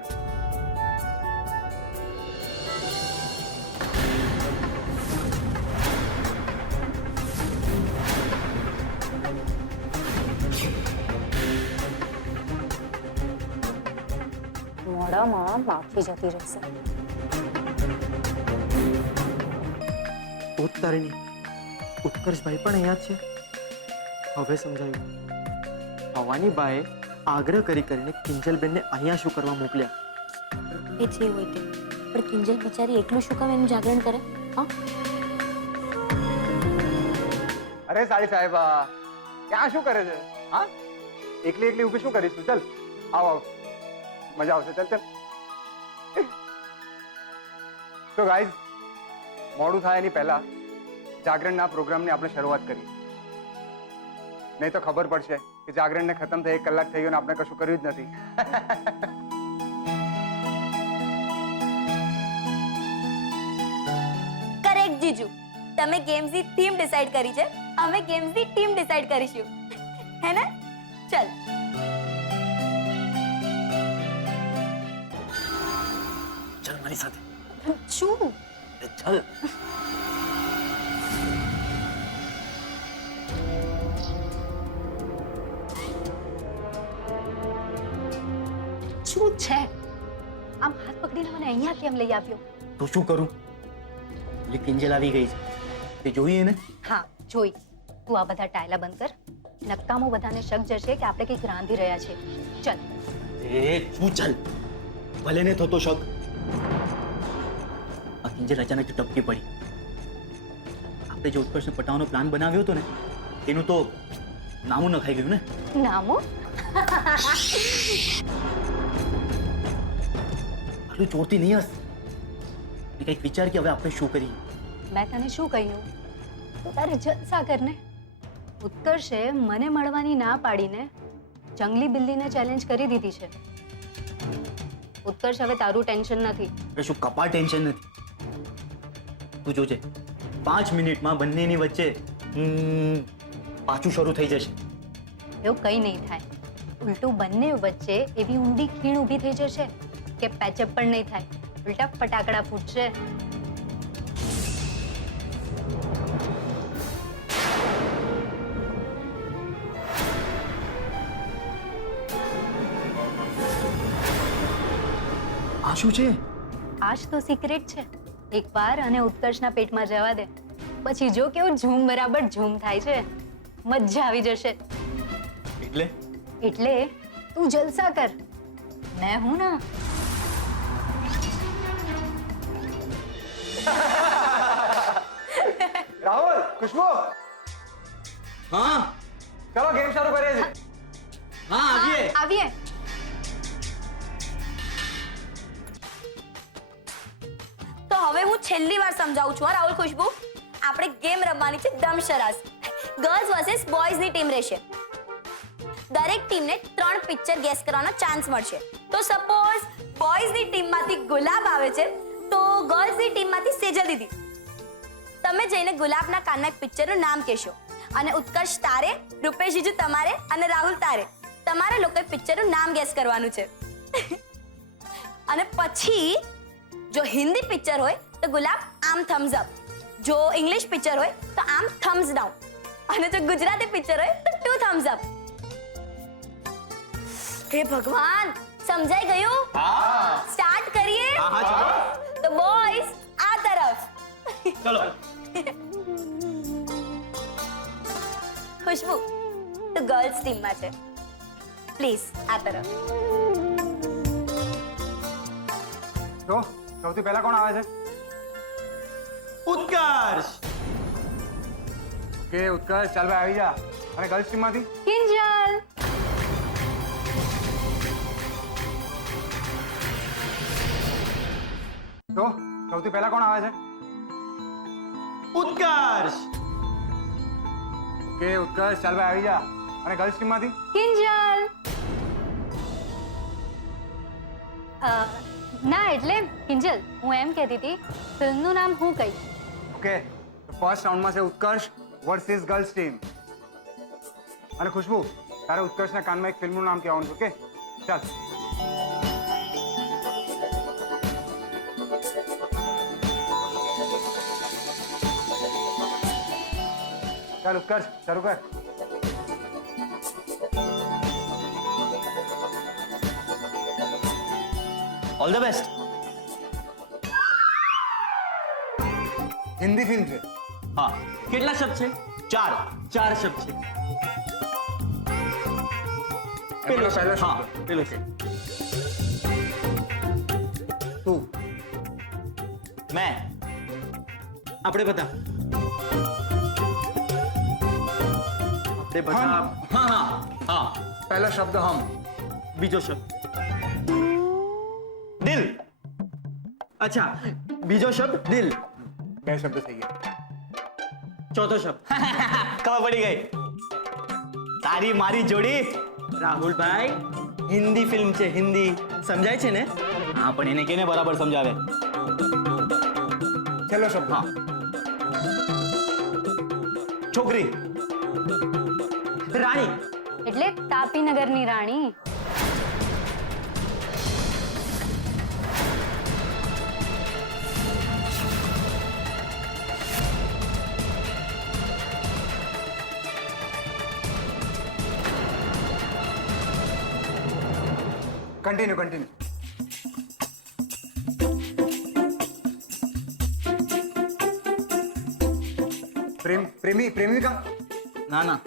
મોડામાં માફી જતી રહેશે. ઉત્તરણી ઉત્કર્ષભાઈ પણ અહીંયા જ છે. હવે સમજાયું. ભવાની બાએ આગ્રહ કરીને કિંજલબેનને અહીંયા શું કરવા મોકલ્યા? એ જે હોય તે, પણ કિંજલ બિચારી એકલું શું કામ એનું જાગરણ કરે? હા, અરે સાડી સાહેબા, ક્યાં શું કરે છે? હા, એકલી ઊભી શું કરીશું? ચાલ આવ, મજા આવશે. ચાલ. તો ગાઈઝ, મોડું થાય એની પહેલા જાગરણના પ્રોગ્રામની આપણે શરૂઆત કરીએ. નહીં તો ખબર પડશે કે જાગરણને ખતમ થઈ 1 કલાક થઈ ગયો ને આપણે કશું કર્યું જ નથી. કરેક્ટ જીજુ, તમે ગેમ્સની થીમ ડિસાઈડ કરી છે, અમે ગેમ્સની ટીમ ડિસાઈડ કરીશું. હે ને? ચલ. ચાલ મારી સાથે. શું? ચાલ. શું છે? આમ હાથ પકડીને મને અહીંયા કેમ લઈ આવ્યો? તો શું કરું? એટલે કિંજલ આવી ગઈ છે, તે જોઈએ ને? હા, જોઈ. તું આ બધા ટાયલા બંધ કર. નક્કામો બધાને શક જશે કે આપણે કંઈક રાંધી રહ્યા છે. ચલ. એ તું ચાલ, ભલે ને થતો શક. આ કિંજલ અચાનક ટપકી પડી. આપણે જે ઉત્કર્ષને પટાવવાનો પ્લાન બનાવ્યો હતો ને એનું તો નામું ન ખાઈ ગયું ને. નામો આટલું ચોરતી નહીં હસ. ને કંઈક વિચાર કે હવે આપણે શું કરીએ. મેં તને શું કહ્યું તું તારે જલસા કરને. ઉત્કર્ષે મને મળવાની ના પાડીને જંગલી બિલ્લીને ચેલેન્જ કરી દીધી છે. ઉત્કર્ષ હવે તારું ટેન્શન નથી. અરે શું કપા ટેન્શન નથી. તું જોજે 5 મિનિટમાં બંનેની વચ્ચે પાછું શરૂ થઈ જશે. એવું કંઈ નહીં થાય. ઉલટું બંને વચ્ચે એવી ઊંડી ખીણ ઊભી થઈ જશે કે પેચઅપ પણ નહીં થાય. ઉલટા ફટાકડા ફૂટશે. આ શું છે? આજ તો સિક્રેટ છે. એકવાર અને ઉત્કર્ષના પેટમાં જવા દે પછી જો કેવું ઝૂમ બરાબર ઝૂમ થાય છે. મજા આવી જશે. એટલે તું જલસા કર. મેં હું ના. રાહુલ, ખુશ્બુ, હા ચલો ગેમ શરૂ કરીએ છીએ. હા આવીએ. આવીએ. તો હવે હું છેલ્લી વાર સમજાવું છું રાહુલ, ખુશ્બુ. આપણે ગેમ રમવાની છે દમશરાસ. ગર્લ્સ વર્સેસ બોયઝની ટીમ રહેશે. દરેક ટીમને 3 પિક્ચર ગેસ કરવાનો ચાન્સ મળશે. તો સપોઝ બોયઝની ટીમમાંથી ગુલાબ આવે છે તો ગર્લ્સની ટીમમાંથી સેજલ દીદી તમે જઈને ગુલાબના કાનના એક પિક્ચરનું નામ કહેશો અને ઉત્કર્ષ તારે, રૂપેશ જીજુ તમારે અને રાહુલ તારે તમારે લોકોએ પિક્ચરનું નામ ગેસ કરવાનું છે. અને પછી જો હિન્દી પિક્ચર હોય તો ગુલાબ આમ થમ્સ અપ, જો ઇંગ્લિશ પિક્ચર હોય તો આમ થમ્સ ડાઉન અને જો ગુજરાતી પિક્ચર હોય તો 2 થમ્સ અપ. હે ભગવાન, સમજાઈ ગયું? હા સ્ટાર્ટ કરીએ? હા ચલો. તો બોયઝ આ તરફ. ચલો. ખુશ્બુ તું ગર્લ્સ ટીમમાં છે. પ્લીઝ આ તરફ. તો સૌથી પહેલા કોણ આવે છે? ઉત્કર્ષ. કે ઉત્કર્ષ, ચાલ ભાઈ આવી જા. અને ગર્લ્સ ટીમમાંથી કિંજલ. તો સૌથી પહેલા કોણ આવે છે? ઉત્કર્ષ. કે ઉત્કર્ષ, ચાલ ભાઈ આવી જા. અને ગર્લ્સ ટીમમાંથી કિંજલ. ના એટલે કિંજલ હું એમ કહેતી હતી ફિલ્મનું નામ હું કહીશ. ઓકે, તો ફર્સ્ટ રાઉન્ડમાં છે ઉત્કર્ષ વર્સિસ ગર્લ્સ ટીમ. અને ખુશ્બુ, તારે ઉત્કર્ષના કાનમાં એક ફિલ્મનું નામ કહેવાનું છે. ઓકે, ચાલ. ચાલ ઉત્કર્ષ, શરૂ કર. All the best. Hindi film છે. હા કેટલા શબ્દ છે? 4 શબ્દ છે. પેલો પહેલો હા શબ્દ. પેલો છે. તું. મેં. આપણે બધા. હા હા હા. પહેલો શબ્દ હમ. બીજો શબ્દ દિલ. અચ્છા બીજો શબ્દ દિલ. 2 શબ્દ થઈ ગયા. ચોથો શબ્દ ખબર પડી ગઈ. તારી મારી જોડી રાહુલભાઈ હિન્દી ફિલ્મ છે. હિન્દી સમજાય છે ને? હા પણ એને કેને બરાબર સમજાવે. છેલ્લો શબ્દ. હા છોકરી. રાણી. એટલે તાપીનગરની રાણી. Continue continue. પ્રેમિકા. ના ના.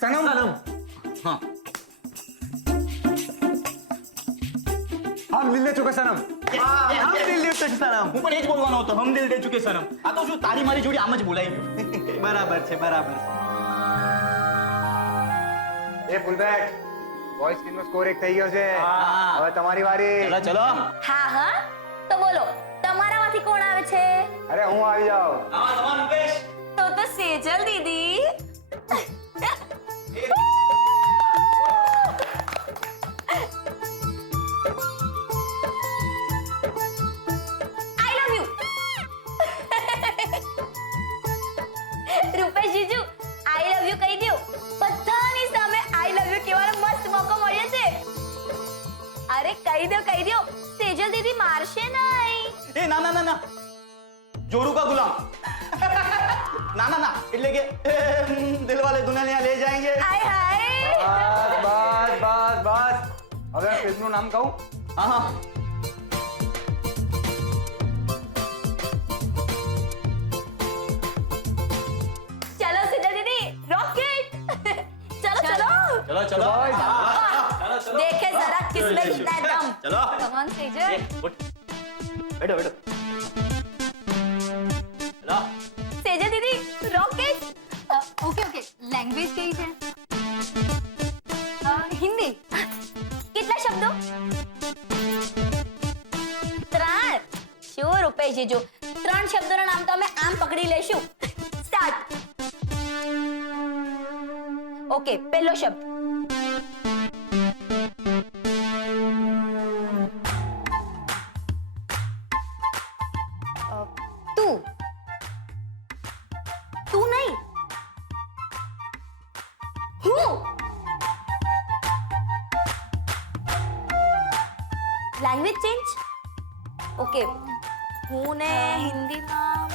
સનમ. હા हम मिलने चुके सनम. હમ દિલ દે ચુકે સનમ. હું પણ એ જ બોલવાનો હતો, હમ દિલ દે ચુકે સનમ. આ તો શું તારી મારી જોડી આમ જ બોલાઈ ગયું. બરાબર છે, બરાબર છે. એ ફૂલબેક બોયઝ ટીમનો સ્કોર 1 થઈ ગયો છે. હા. હવે તમારી વારી. ચલો ચલો. હા હા તો બોલો તમારામાંથી કોણ આવે છે? અરે હું આવી જાઉં. તમામ રૂપેશ. તો સેજલ દીદી. I love you. રૂપેશ જીજુ I love you કહી દો. બધાની સામે I love you કહેવાનો મસ્ત મોકો મળ્યો છે. અરે કહી દો સેજલ દીદી મારશે નહીં. એ ના ના ના ના, જોरू का गुलाम. ના ના ના, એટલે કે દિલ વાલે દુલ્હનિયા લે જાएंगे. હાય હાય. બસ હવે ફિલ્મનું નામ કહું. હા હા. ચલો સેજલ દીદી રોકેટ. ચલો ચલો ચલો ચલો. ચલો ચલો. देखे जरा किसमें कितना है दम. ચલો. Come on Sejal. ઉઠ. બેઠો બેઠો. ચલો. सेजल दीदी रॉकेट. ઓકે ઓકે, લેંગ્વેજ કઈ છે? હિન્દી. કેટલા શબ્દો? 3. શું રૂપેશ જીજુ 3 શબ્દોના નામ તો અમે આમ પકડી લેશું. સ્ટાર્ટ. ઓકે પહેલો શબ્દ તું. તું નહીં હું. Language change. ઓકે હું ને હિન્દીમાં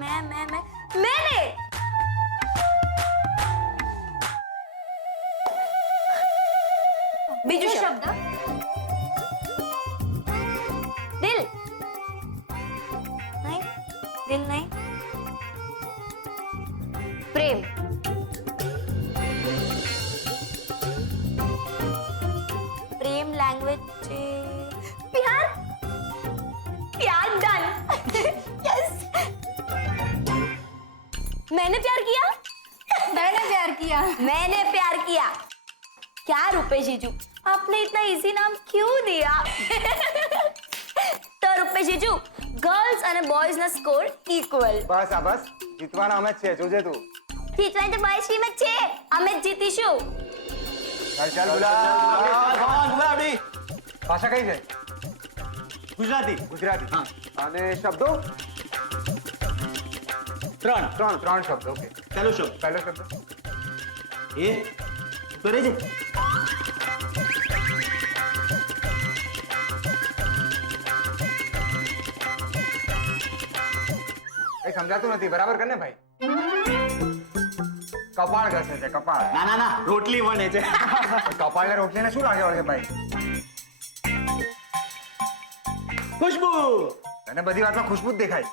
मैंने બીજો શબ્દ દિલ નહીં. દિલ નહીં. પ્રેમ. प्रेम लैंग्वेज છે प्यार. प्यार डन. यस. मैंने प्यार किया. मैंने प्यार किया. मैंने प्यार किया. क्या रुपेश जीजू आपने इतना इजी नाम क्यों दिया? तो रुपेश जीजू गर्ल्स અને બોયઝ ના સ્કોર ઇક્વલ. બસ જીતવાના અમે જ છે. જોજે તું. જીતવાની તો બોયઝ ટીમ જ છે. અમે જ જીતીશું. ચાલ ગુલાબ. ભગવાન ગુલાબી. ભાષા કઈ છે? ગુજરાતી. ગુજરાતી. હા. અને શબ્દો 3. 3 શબ્દ. ઓકે પહેલો શબ્દ પહેલો શબ્દ એ કરે છે. કઈ સમજાતું નથી. બરાબર કર ને ભાઈ. કપાળ ઘસે છે. કપાળ. ના ના ના, રોટલી વણે છે. કપાળને રોટલીને શું લાગે વળગે ભાઈ? ખુશ્બુ. તને બધી વાતમાં ખુશ્બુ જ દેખાય.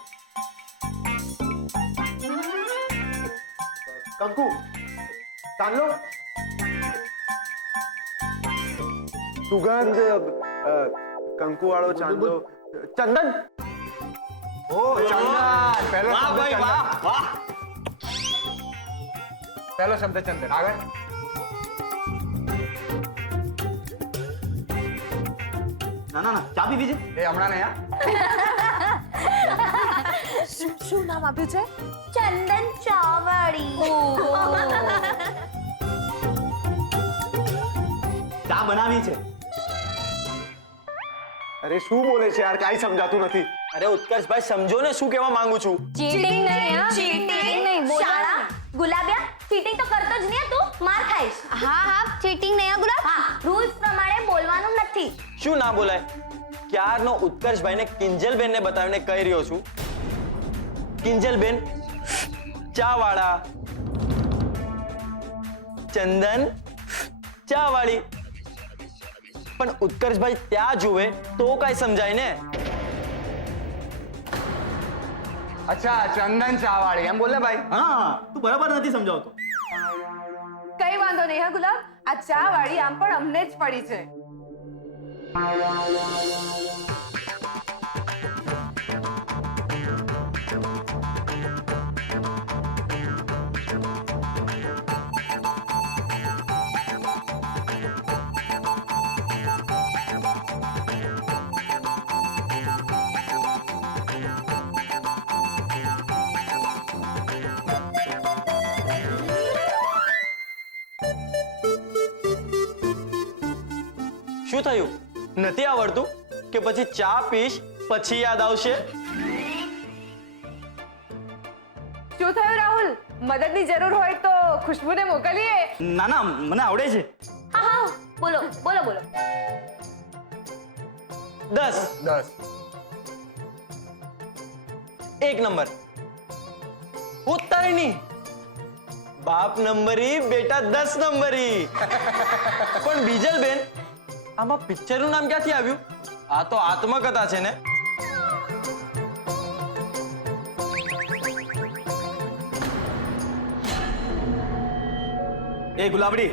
કંકુ ચાંદલો સુગંધ કંકુ વાળો ચાંદલો ચંદન. ઓ ચંદન. પહેલો વાહ શબ્દ ભાઈ ચંદન. વાહ વાહ. પહેલો શબ્દ ચંદન. આગળ. ના ના ના, ચા પીવી છે? એ હમણાં નહીં. શું નામ આપ્યું છે? ચંદન ચાવડી. ચા બનાવી છે. અરે શું બોલે છે યાર, કાઈ સમજાતું નથી. અરે ઉત્કર્ષભાઈ સમજો ને શું કહેવા માંગુ છું. ચીટિંગ નહીં હા? ચીટિંગ નહીં બોલો. શાળા ગુલાબિયા ચીટિંગ તો કરતો જ નહીં તું. માર ખાઈશ. હા ચીટિંગ નહીં હા ગુલાબ. હા રૂલ્સ પ્રમાણે બોલવાનું નથી. શું ના બોલાય? ક્યારનો ઉત્કર્ષભાઈને કિંજલબેનને બતાવીને કહી રહ્યો છું. કિંજલબેન ચા વાળા, ચંદન ચા વાળી. પણ ઉત્કર્ષભાઈ ત્યાં જુએ તો કઈ સમજાય ને. અચ્છા ચંદન ચાવાળી એમ બોલે ભાઈ. હા, તું બરાબર નથી સમજાવતો. કઈ વાંધો નહીં હા ગુલાબ. આ ચા વાળી આમ પણ અમને જ પડી છે. શું થયું? નથી આવડતું કે પછી ચા પીશ પછી યાદ આવશે? શું થયું રાહુલ? મદદની જરૂર હોય તો ખુશ્બુને મોકલીએ. ના ના, મને આવડે છે. હા હા બોલો બોલો બોલો. 10. 10. 1 નંબર ઉત્તરણી. બાપ નંબરી બેટા 10 નંબરી. પણ બીજલ બેન, આમાં પિક્ચર નું નામ ક્યાંથી આવ્યું? આ તો આત્મકથા છે ને? એ ગુલાબડી,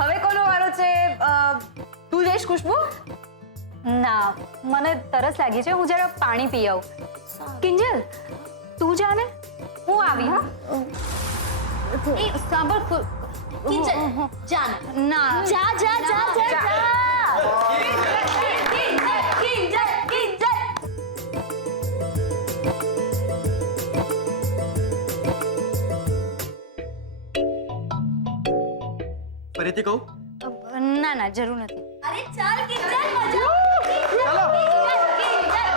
હવે કોનો વારો છે? તું જઈશ ખુશ્બુ? ના, મને તરસ લાગી છે, હું જરા પાણી પી આવું. કિંજલ, તું જા ને, હું આવી. હા, એ સાંભળ કિંજલ જા ને. ના જા જા જા જા જા. કિંજલ કિંજલ. ફરીથી કહું? ના ના, જરૂર નથી. અરે ચાલ કિંજલ મજા. ચાલો. કિંજલ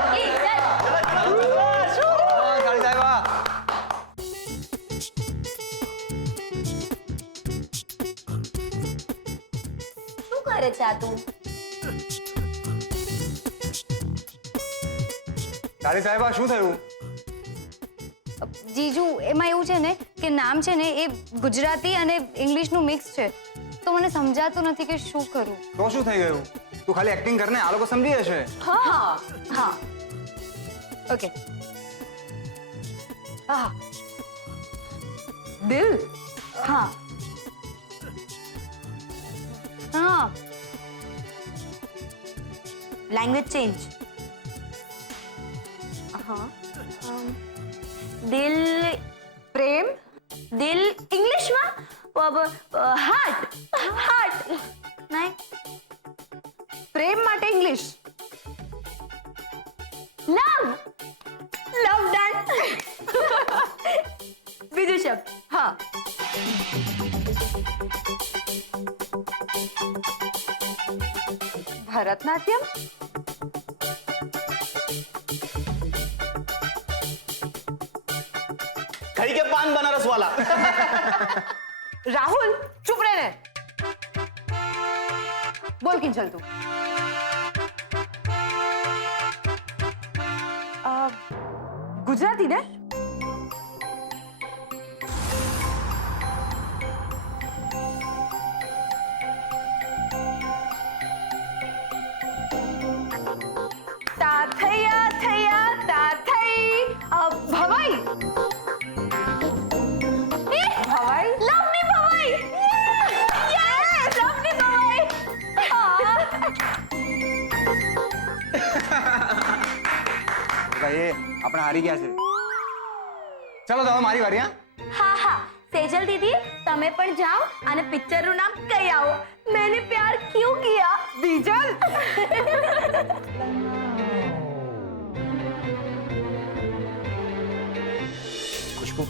શું કરે છે આ તું? તારી સાહેબા શું થયું? જીજુ, એમાં એવું છે ને કે નામ છે ને એ ગુજરાતી અને ઇંગ્લિશનું મિક્સ છે, તો મને સમજાતું નથી કે શું કરું. તો શું થઈ ગયું? તું ખાલી એક્ટિંગ કરને, આ લોકો સમજી જશે. હા હા. ઓકે. હા. દિલ. હા હા. Language change. હા. દિલ. પ્રેમ. દિલ ઇંગ્લિશમાં હાર્ટ. હાર્ટ નહીં. પ્રેમ માટે ઇંગ્લિશ. લવ. લવ ડન. બીજું શબ્દ. હા. ભરતનાટ્યમ. ખાઈ કે પાન બનારસ વાલા. રાહુલ ચૂપ રહે ને. બોલ કિંજલ તું. ગુજરાતી ને? તા થયા થયા તા થઈ. ભવાઈ. ભવાઈ. લવની ભવાઈ. યસ લવની ભવાઈ. ભાઈ આપણે હારી ગયા છે. ચલો તો હવે મારી વારી. હા હા સેજલ દીદી તમે પણ જાઓ અને પિક્ચર નું નામ કહી આવો. मैंने प्यार क्यों किया. બીજલ. ખુશ્બુ,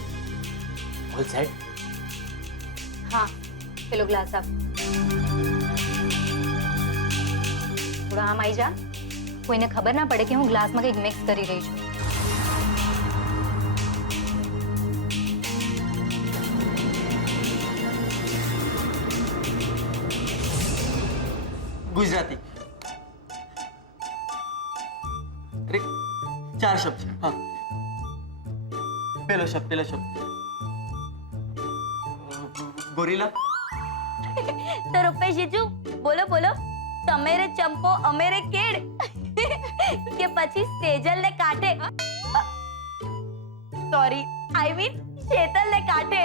ઓલ સેટ? હા, પેલો ગ્લાસ આપ. થોડા આમ આવી જા, કોઈને ખબર ના પડે કે હું ગ્લાસમાં કંઈક મિક્સ કરી રહી છું. ગુજરાતી. અરે 4 શબ્દ છે. હા, પેલો શબ્દ ગોરીલા. તો રૂપેશ જીજુ બોલો બોલો. તમે રે ચંપો અમે રે કેડ કે પછી સેજલ ને કાંઠે. સોરી આઈ મીન चेतन ने काटे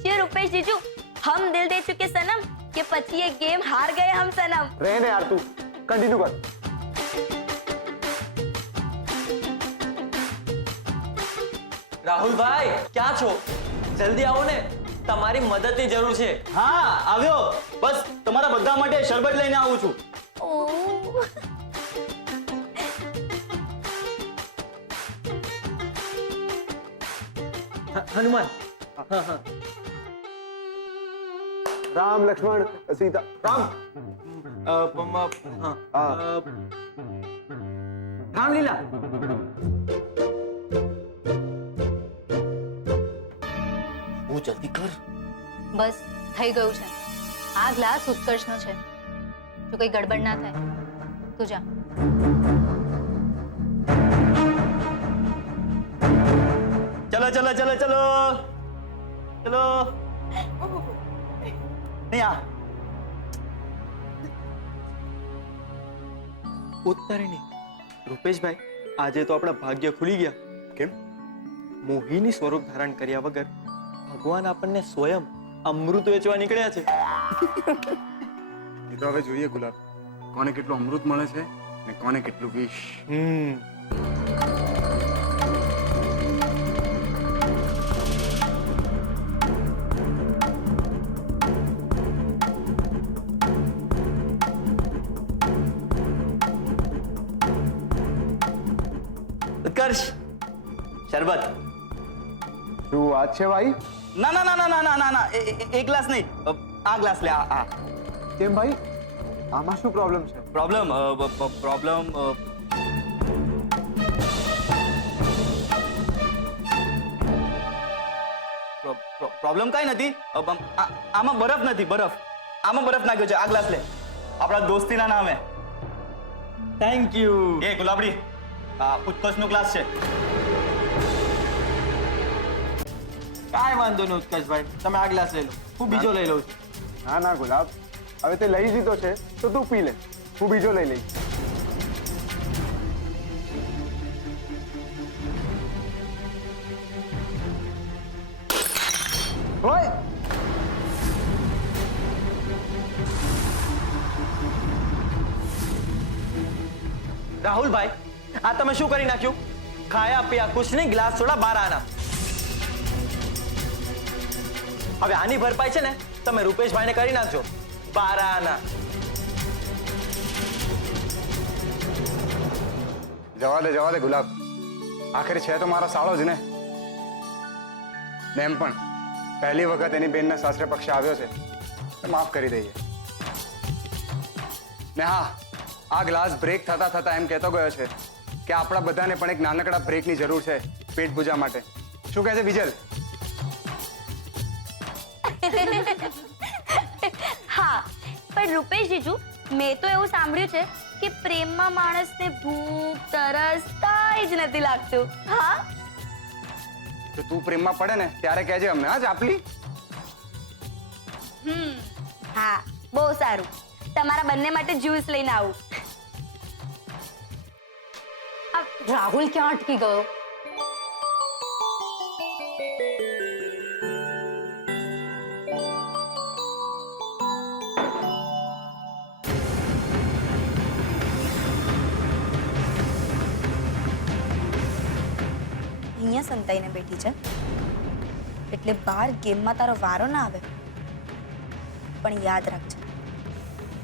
ये रुपेश जीजू हम दिल दे चुके सनम कि પછી ये गेम हार गए हम सनम रहने यार तू कंटिन्यू कर રાહુલ ભાઈ ક્યાં છો જલ્દી આવો ને તમારી મદદની જરૂર છે હા આવ્યો બસ તમારા બધા માટે શરબત લઈને આવું છું ओ હનુમાન હા હા राम लक्ष्मण सीता राम હા हाँ રામલીલા બહુ જલ્દી કર બસ થઈ ગયું છે આ ગ્લાસ ઉત્કર્ષનો છે જો કોઈ ગડબડ ના થાય તું જા ચલો ચલો ચલો ચલો ચલો નહીં આ ઉત્તરણી રૂપેશભાઈ આજે તો આપણા ભાગ્ય ખુલી ગયા કેમ મોહિની સ્વરૂપ ધારણ કર્યા વગર ભગવાન આપણને સ્વયં અમૃત વેચવા નીકળ્યા છે એ તો હવે જોઈએ ગુલાબ કોને કેટલું અમૃત મળે છે ને કોને કેટલું વિષ ઉત્કર્ષ શરબત શું વાત છે ભાઈ ના ના ના ના ના ના ના ના એક ગ્લાસ નહીં આ ગ્લાસ લે આ કેમ ભાઈ આમાં શું પ્રોબ્લેમ છે પ્રોબ્લેમ પ્રોબ્લેમ પ્રોબ્લેમ કાંઈ નથી આમાં બરફ નથી બરફ આમાં બરફ નાખ્યો છે આ ગ્લાસ લે આપણા દોસ્તીના નામે થેન્ક યુ એ ગુલાબડી આ ઉત્કર્ષનો ગ્લાસ છે કાંઈ વાંધો નહીં ઉત્કર્ષભાઈ તમે આ ગ્લાસ લઈ લો હું બીજો લઈ લઉં છું ના ના ગુલાબ હવે તે લઈ લીધો છે તો તું પી લે હું બીજો લઈ લઈશ ઓય રાહુલભાઈ આ તમે શું કરી નાખ્યું ખાયા પીયા કુછ નહીં ગ્લાસ થોડા બાર આના હવે આની ભરપાઈ છે ને તમે રૂપેશભાઈને કરી નાખજો 12 આના જવા દે ગુલાબ આખરે છે તો મારો સાળો જ ને એમ પણ પહેલી વખત એની બેનના સાસરે પક્ષે આવ્યો છે તો માફ કરી દઈએ ને હા આ ગ્લાસ બ્રેક થતા થતા એમ કહેતો ગયો છે કે આપણા બધાને પણ એક નાનકડા બ્રેકની જરૂર છે પેટ પૂજા માટે શું કહે છે બીજલ હા પણ રૂપેશ જીજુ મેં તો એવું સાંભળ્યું છે કે પ્રેમમાં માણસને ભૂખ તરસ કાંઈ જ નથી લાગતું હા તો તું પ્રેમમાં પડે ને ત્યારે કહેજે અમને હા ચાપલી હા બહુ સારું તમારા બંને માટે જ્યુસ લઈને આવું આ રાહુલ ક્યાં અટકી ગયો અહીંયા સંતાઈને બેઠી છે એટલે બહાર ગેમમાં તારો વારો ના આવે પણ યાદ રાખજે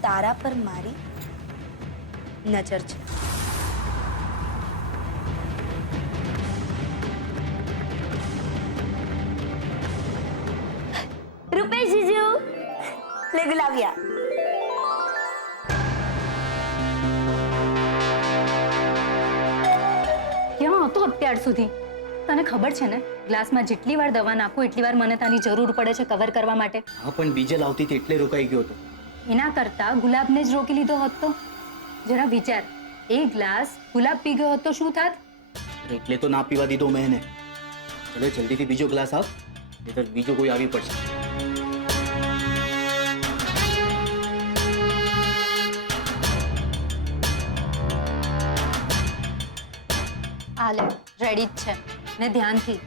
તારા પર મારી નજર છે રૂપેશ જીજુ લે ગુલાબિયા ક્યાં હતો અત્યાર સુધી તને ખબર છે ને ગ્લાસમાં જેટલી વાર દવા નાખું એટલી વાર મને તારી જરૂર પડે છે કવર કરવા માટે હા પણ બીજે લાવતી હતી એટલે રોકાઈ ગયો હતો એના કરતા ગુલાબને જ રોકી લીધો હોત તો જરા વિચાર એ ગ્લાસ ગુલાબ પી ગયો હોત તો શું થાત એટલે તો ના પીવા દીધો મેં એને ચલે જલ્દીથી બીજો ગ્લાસ આપ નહીતર બીજો કોઈ આવી પડશે આ લે રેડી જ છે ને ધ્યાનથી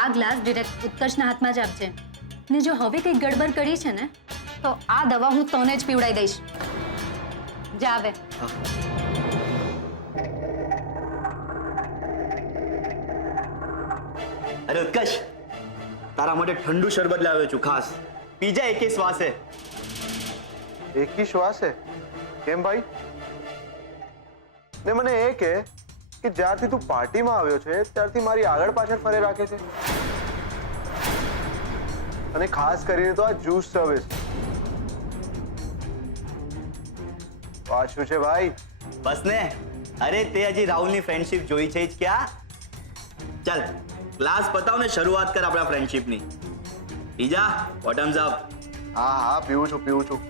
આ ગ્લાસ ડિરેક્ટ ઉત્કર્ષના હાથમાં જ આપજે ને જો હવે કંઈક ગડબડ કરી છે ને તો આ દવા હું તને જ પીવડાવી દઈશ જા આવે અરે ઉત્કર્ષ, તારા માટે ઠંડુ શરબત લાવ્યો છું ખાસ. પીજા એકે શ્વાસે. એકી શ્વાસે? કેમ ભાઈ? ને મને એ કે જ્યારથી તું પાર્ટીમાં આવ્યો છે ત્યારથી મારી આગળ પાછળ ફરે રાખે છે, અને ખાસ કરીને તો આ જ્યુસ સર્વિસ. આ શું છે ભાઈ? બસ ને, અરે તે હજી રાહુલની ફ્રેન્ડશિપ જોઈ છે જ ક્યાં? ચાલ ક્લાસ પતાવ ને શરૂઆત કર આપણા ફ્રેન્ડશિપની. Pizza, બોટમ્સ up. હા હા પીવું છું.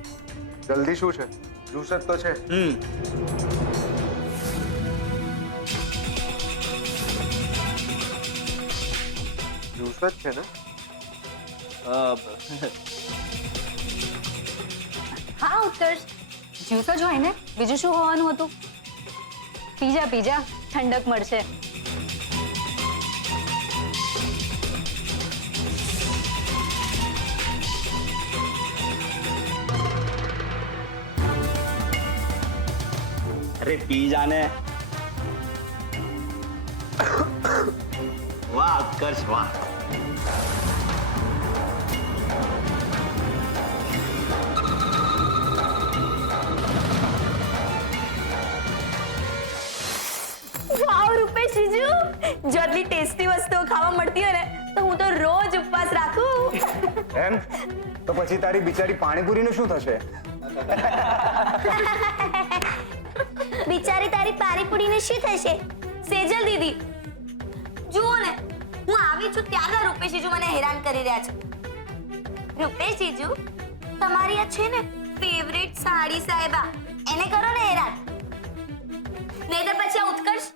જલ્દી શું છે? જ્યુસ જ તો છે. જ્યુસ જ છે ને? હા ઉત્કર્ષ, જ્યુસ જ હોય ને, બીજું શું હોવાનું હતું? પીજા ઠંડક મળશે. અરે પી જાને. વાહ ઉત્કર્ષ વાહ. વાવ રૂપેશ જીજુ, જો આટલી ટેસ્ટી વસ્તુઓ ખાવા મળતી હોય ને તો હું તો રોજ ઉપવાસ રાખું. એમ તો પછી તારી બિચારી પાણીપુરીનું શું થશે? બિચારી તારી પાણીપુરીને શી થશે? સેજલ દીદી, જુઓ ને, હું આવી છું ત્યારના રૂપેશ જીજુ મને હેરાન કરી રહ્યા છે. રૂપેશ જીજુ, તમારી આ છે ને ફેવરેટ સાડી સાહેબા, એને કરો ને હેરાન. નહીં તો પછી આ ઉત્કર્ષ